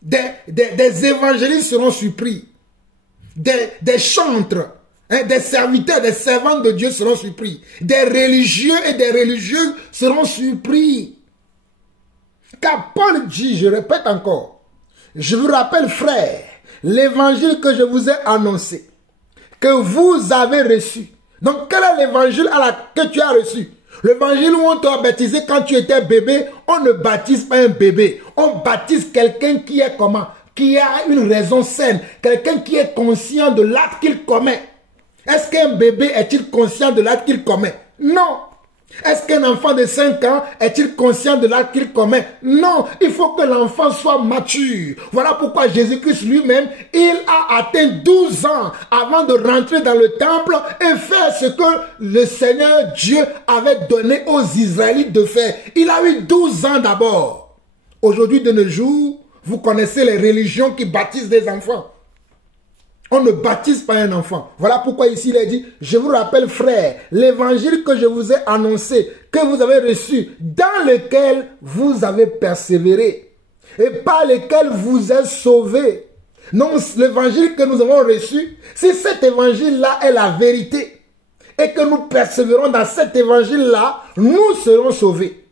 des évangélistes seront surpris, des chantres, des serviteurs, des servantes de Dieu seront surpris. Des religieux et des religieuses seront surpris. Car Paul dit, je répète encore, je vous rappelle, frères, l'évangile que je vous ai annoncé, que vous avez reçu. Donc, quel est l'évangile que tu as reçu? L'évangile où on t'a baptisé quand tu étais bébé, on ne baptise pas un bébé. On baptise quelqu'un qui est comment? Qui a une raison saine. Quelqu'un qui est conscient de l'acte qu'il commet. Est-ce qu'un bébé est-il conscient de l'acte qu'il commet? Non. Est-ce qu'un enfant de 5 ans est-il conscient de l'acte qu'il commet? Non. Il faut que l'enfant soit mature. Voilà pourquoi Jésus-Christ lui-même, il a atteint 12 ans avant de rentrer dans le temple et faire ce que le Seigneur Dieu avait donné aux Israélites de faire. Il a eu 12 ans d'abord. Aujourd'hui, de nos jours, vous connaissez les religions qui baptisent des enfants. On ne baptise pas un enfant. Voilà pourquoi ici il est dit, je vous rappelle, frères, l'évangile que je vous ai annoncé, que vous avez reçu, dans lequel vous avez persévéré, et par lequel vous êtes sauvés. Non, l'évangile que nous avons reçu, si cet évangile-là est la vérité, et que nous persévérons dans cet évangile-là, nous serons sauvés.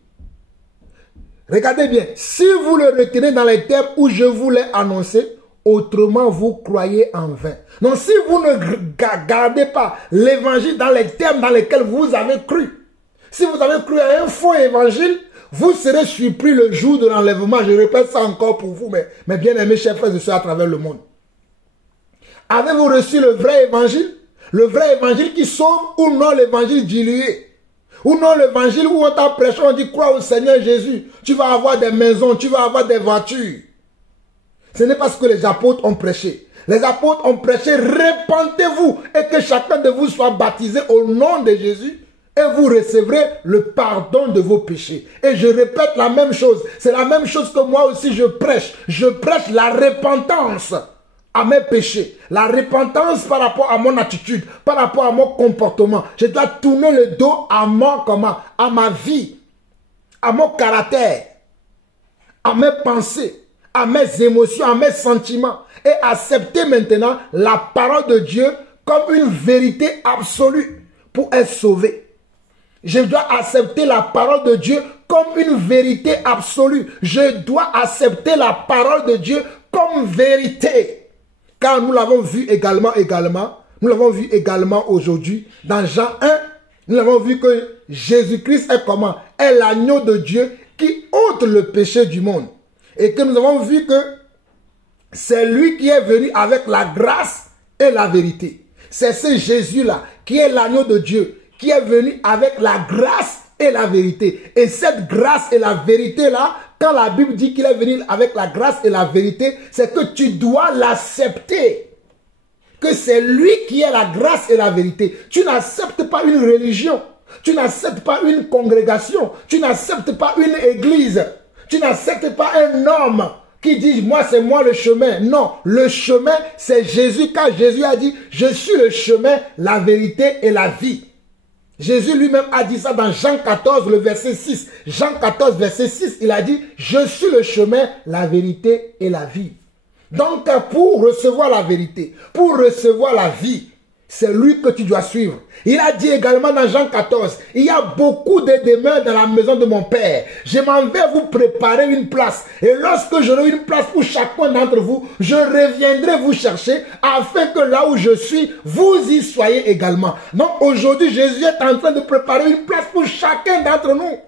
Regardez bien, si vous le retenez dans les termes où je vous l'ai annoncé, autrement vous croyez en vain. Donc si vous ne gardez pas l'évangile dans les termes dans lesquels vous avez cru, si vous avez cru à un faux évangile, vous serez surpris le jour de l'enlèvement. Je répète ça encore pour vous, mes bien-aimés chers frères et sœurs à travers le monde. Avez-vous reçu le vrai évangile? Le vrai évangile qui sauve ou non l'évangile dilué? Ou non l'évangile où on t'a prêché, on dit crois au Seigneur Jésus, tu vas avoir des maisons, tu vas avoir des voitures. Ce n'est pas ce que les apôtres ont prêché. Les apôtres ont prêché, répentez-vous et que chacun de vous soit baptisé au nom de Jésus et vous recevrez le pardon de vos péchés. Et je répète la même chose. C'est la même chose que moi aussi je prêche. Je prêche la repentance à mes péchés. La repentance par rapport à mon attitude, par rapport à mon comportement. Je dois tourner le dos à à ma vie, à mon caractère, à mes pensées, à mes émotions, à mes sentiments et accepter maintenant la parole de Dieu comme une vérité absolue pour être sauvé. Je dois accepter la parole de Dieu comme une vérité absolue. Je dois accepter la parole de Dieu comme vérité. Car nous l'avons vu également, nous l'avons vu également aujourd'hui dans Jean 1. Nous avons vu que Jésus-Christ est comment? Est l'agneau de Dieu qui ôte le péché du monde. Et que nous avons vu que c'est lui qui est venu avec la grâce et la vérité. C'est ce Jésus-là qui est l'agneau de Dieu, qui est venu avec la grâce et la vérité. Et cette grâce et la vérité-là, quand la Bible dit qu'il est venu avec la grâce et la vérité, c'est que tu dois l'accepter. Que c'est lui qui est la grâce et la vérité. Tu n'acceptes pas une religion. Tu n'acceptes pas une congrégation. Tu n'acceptes pas une église. Tu n'acceptes pas un homme qui dit, moi c'est moi le chemin. Non, le chemin c'est Jésus, car Jésus a dit, je suis le chemin, la vérité et la vie. Jésus lui-même a dit ça dans Jean 14, le verset 6. Jean 14, verset 6, il a dit, je suis le chemin, la vérité et la vie. Donc, pour recevoir la vérité, pour recevoir la vie, c'est lui que tu dois suivre. Il a dit également dans Jean 14, il y a beaucoup de demeures dans la maison de mon Père. Je m'en vais vous préparer une place. Et lorsque j'aurai une place pour chacun d'entre vous, je reviendrai vous chercher afin que là où je suis, vous y soyez également. Donc aujourd'hui, Jésus est en train de préparer une place pour chacun d'entre nous.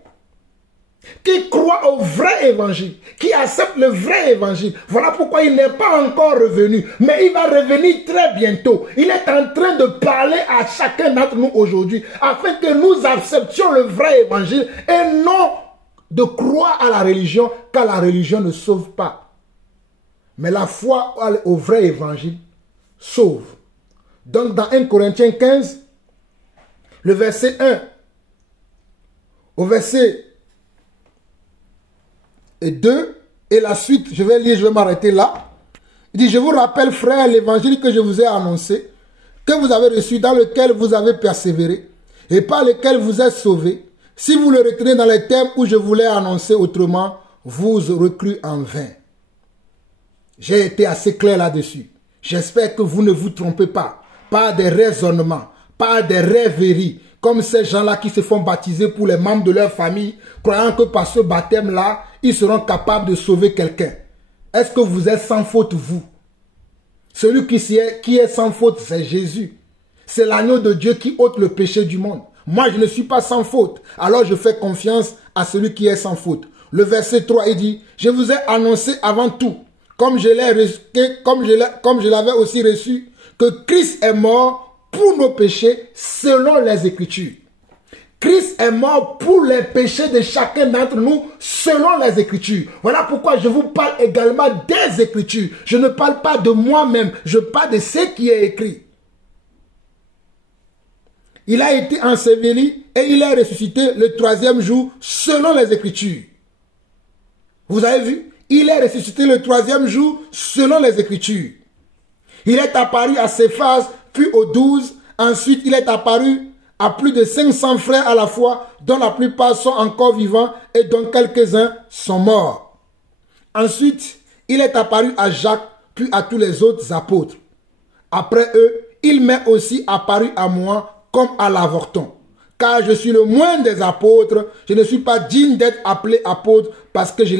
Qui croit au vrai évangile, qui accepte le vrai évangile. Voilà pourquoi il n'est pas encore revenu, mais il va revenir très bientôt. Il est en train de parler à chacun d'entre nous aujourd'hui, afin que nous acceptions le vrai évangile et non de croire à la religion, car la religion ne sauve pas. Mais la foi au vrai évangile sauve. Donc dans 1 Corinthiens 15, le verset 1 au verset et 2, et la suite, je vais lire, je vais m'arrêter là. Il dit, je vous rappelle, frères, l'évangile que je vous ai annoncé, que vous avez reçu, dans lequel vous avez persévéré, et par lequel vous êtes sauvés. Si vous le retenez dans les termes où je vous l'ai annoncé autrement, vous recrue en vain. J'ai été assez clair là-dessus. J'espère que vous ne vous trompez pas. Pas des raisonnements, pas des rêveries, comme ces gens-là qui se font baptiser pour les membres de leur famille, croyant que par ce baptême-là, ils seront capables de sauver quelqu'un. Est-ce que vous êtes sans faute, vous? Celui qui est sans faute, c'est Jésus. C'est l'agneau de Dieu qui ôte le péché du monde. Moi, je ne suis pas sans faute. Alors, je fais confiance à celui qui est sans faute. Le verset 3, il dit, je vous ai annoncé avant tout, comme je l'avais aussi reçu, que Christ est mort pour nos péchés selon les Écritures. Christ est mort pour les péchés de chacun d'entre nous selon les Écritures. Voilà pourquoi je vous parle également des Écritures. Je ne parle pas de moi-même, je parle de ce qui est écrit. Il a été enseveli et il est ressuscité le troisième jour selon les Écritures. Vous avez vu? Il est ressuscité le troisième jour selon les Écritures. Il est apparu à Céphas, puis aux 12. Ensuite, il est apparu à plus de 500 frères à la fois, dont la plupart sont encore vivants et dont quelques-uns sont morts. Ensuite, il est apparu à Jacques, puis à tous les autres apôtres. Après eux, il m'est aussi apparu à moi comme à l'avorton. Car je suis le moindre des apôtres, je ne suis pas digne d'être appelé apôtre parce que j'ai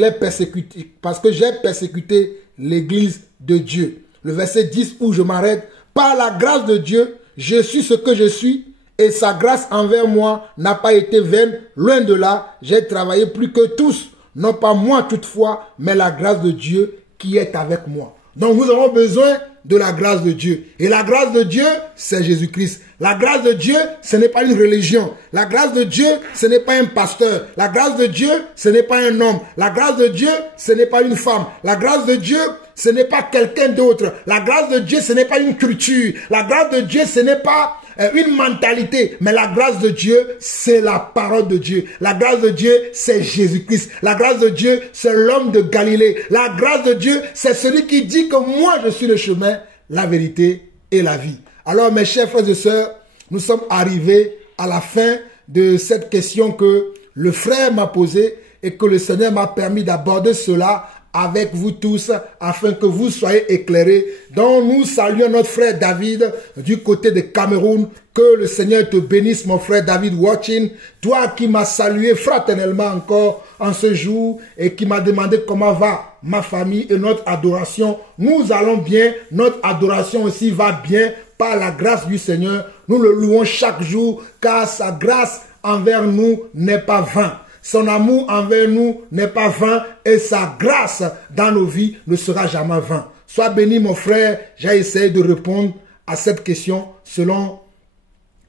persécuté l'église de Dieu. Le verset 10 où je m'arrête. Par la grâce de Dieu, je suis ce que je suis et sa grâce envers moi n'a pas été vaine. Loin de là, j'ai travaillé plus que tous. Non pas moi toutefois, mais la grâce de Dieu qui est avec moi. Donc nous avons besoin de la grâce de Dieu. Et la grâce de Dieu, c'est Jésus-Christ. La grâce de Dieu, ce n'est pas une religion. La grâce de Dieu, ce n'est pas un pasteur. La grâce de Dieu, ce n'est pas un homme. La grâce de Dieu, ce n'est pas une femme. La grâce de Dieu, ce n'est pas quelqu'un d'autre. La grâce de Dieu, ce n'est pas une culture. La grâce de Dieu, ce n'est pas une mentalité. Mais la grâce de Dieu, c'est la parole de Dieu. La grâce de Dieu, c'est Jésus-Christ. La grâce de Dieu, c'est l'homme de Galilée. La grâce de Dieu, c'est celui qui dit que moi, je suis le chemin, la vérité et la vie. Alors, mes chers frères et sœurs, nous sommes arrivés à la fin de cette question que le frère m'a posée et que le Seigneur m'a permis d'aborder cela avec vous tous afin que vous soyez éclairés. Donc nous saluons notre frère David du côté de Cameroun. Que le Seigneur te bénisse, mon frère David Watching. Toi qui m'as salué fraternellement encore en ce jour et qui m'a demandé comment va ma famille et notre adoration. Nous allons bien. Notre adoration aussi va bien par la grâce du Seigneur. Nous le louons chaque jour car sa grâce envers nous n'est pas vain. Son amour envers nous n'est pas vain et sa grâce dans nos vies ne sera jamais vain. Sois béni, mon frère. J'ai essayé de répondre à cette question selon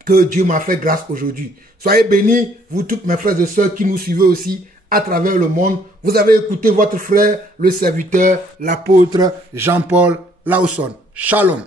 que Dieu m'a fait grâce aujourd'hui. Soyez bénis, vous toutes mes frères et sœurs qui nous suivez aussi à travers le monde. Vous avez écouté votre frère, le serviteur, l'apôtre Jean-Paul Lawson. Shalom.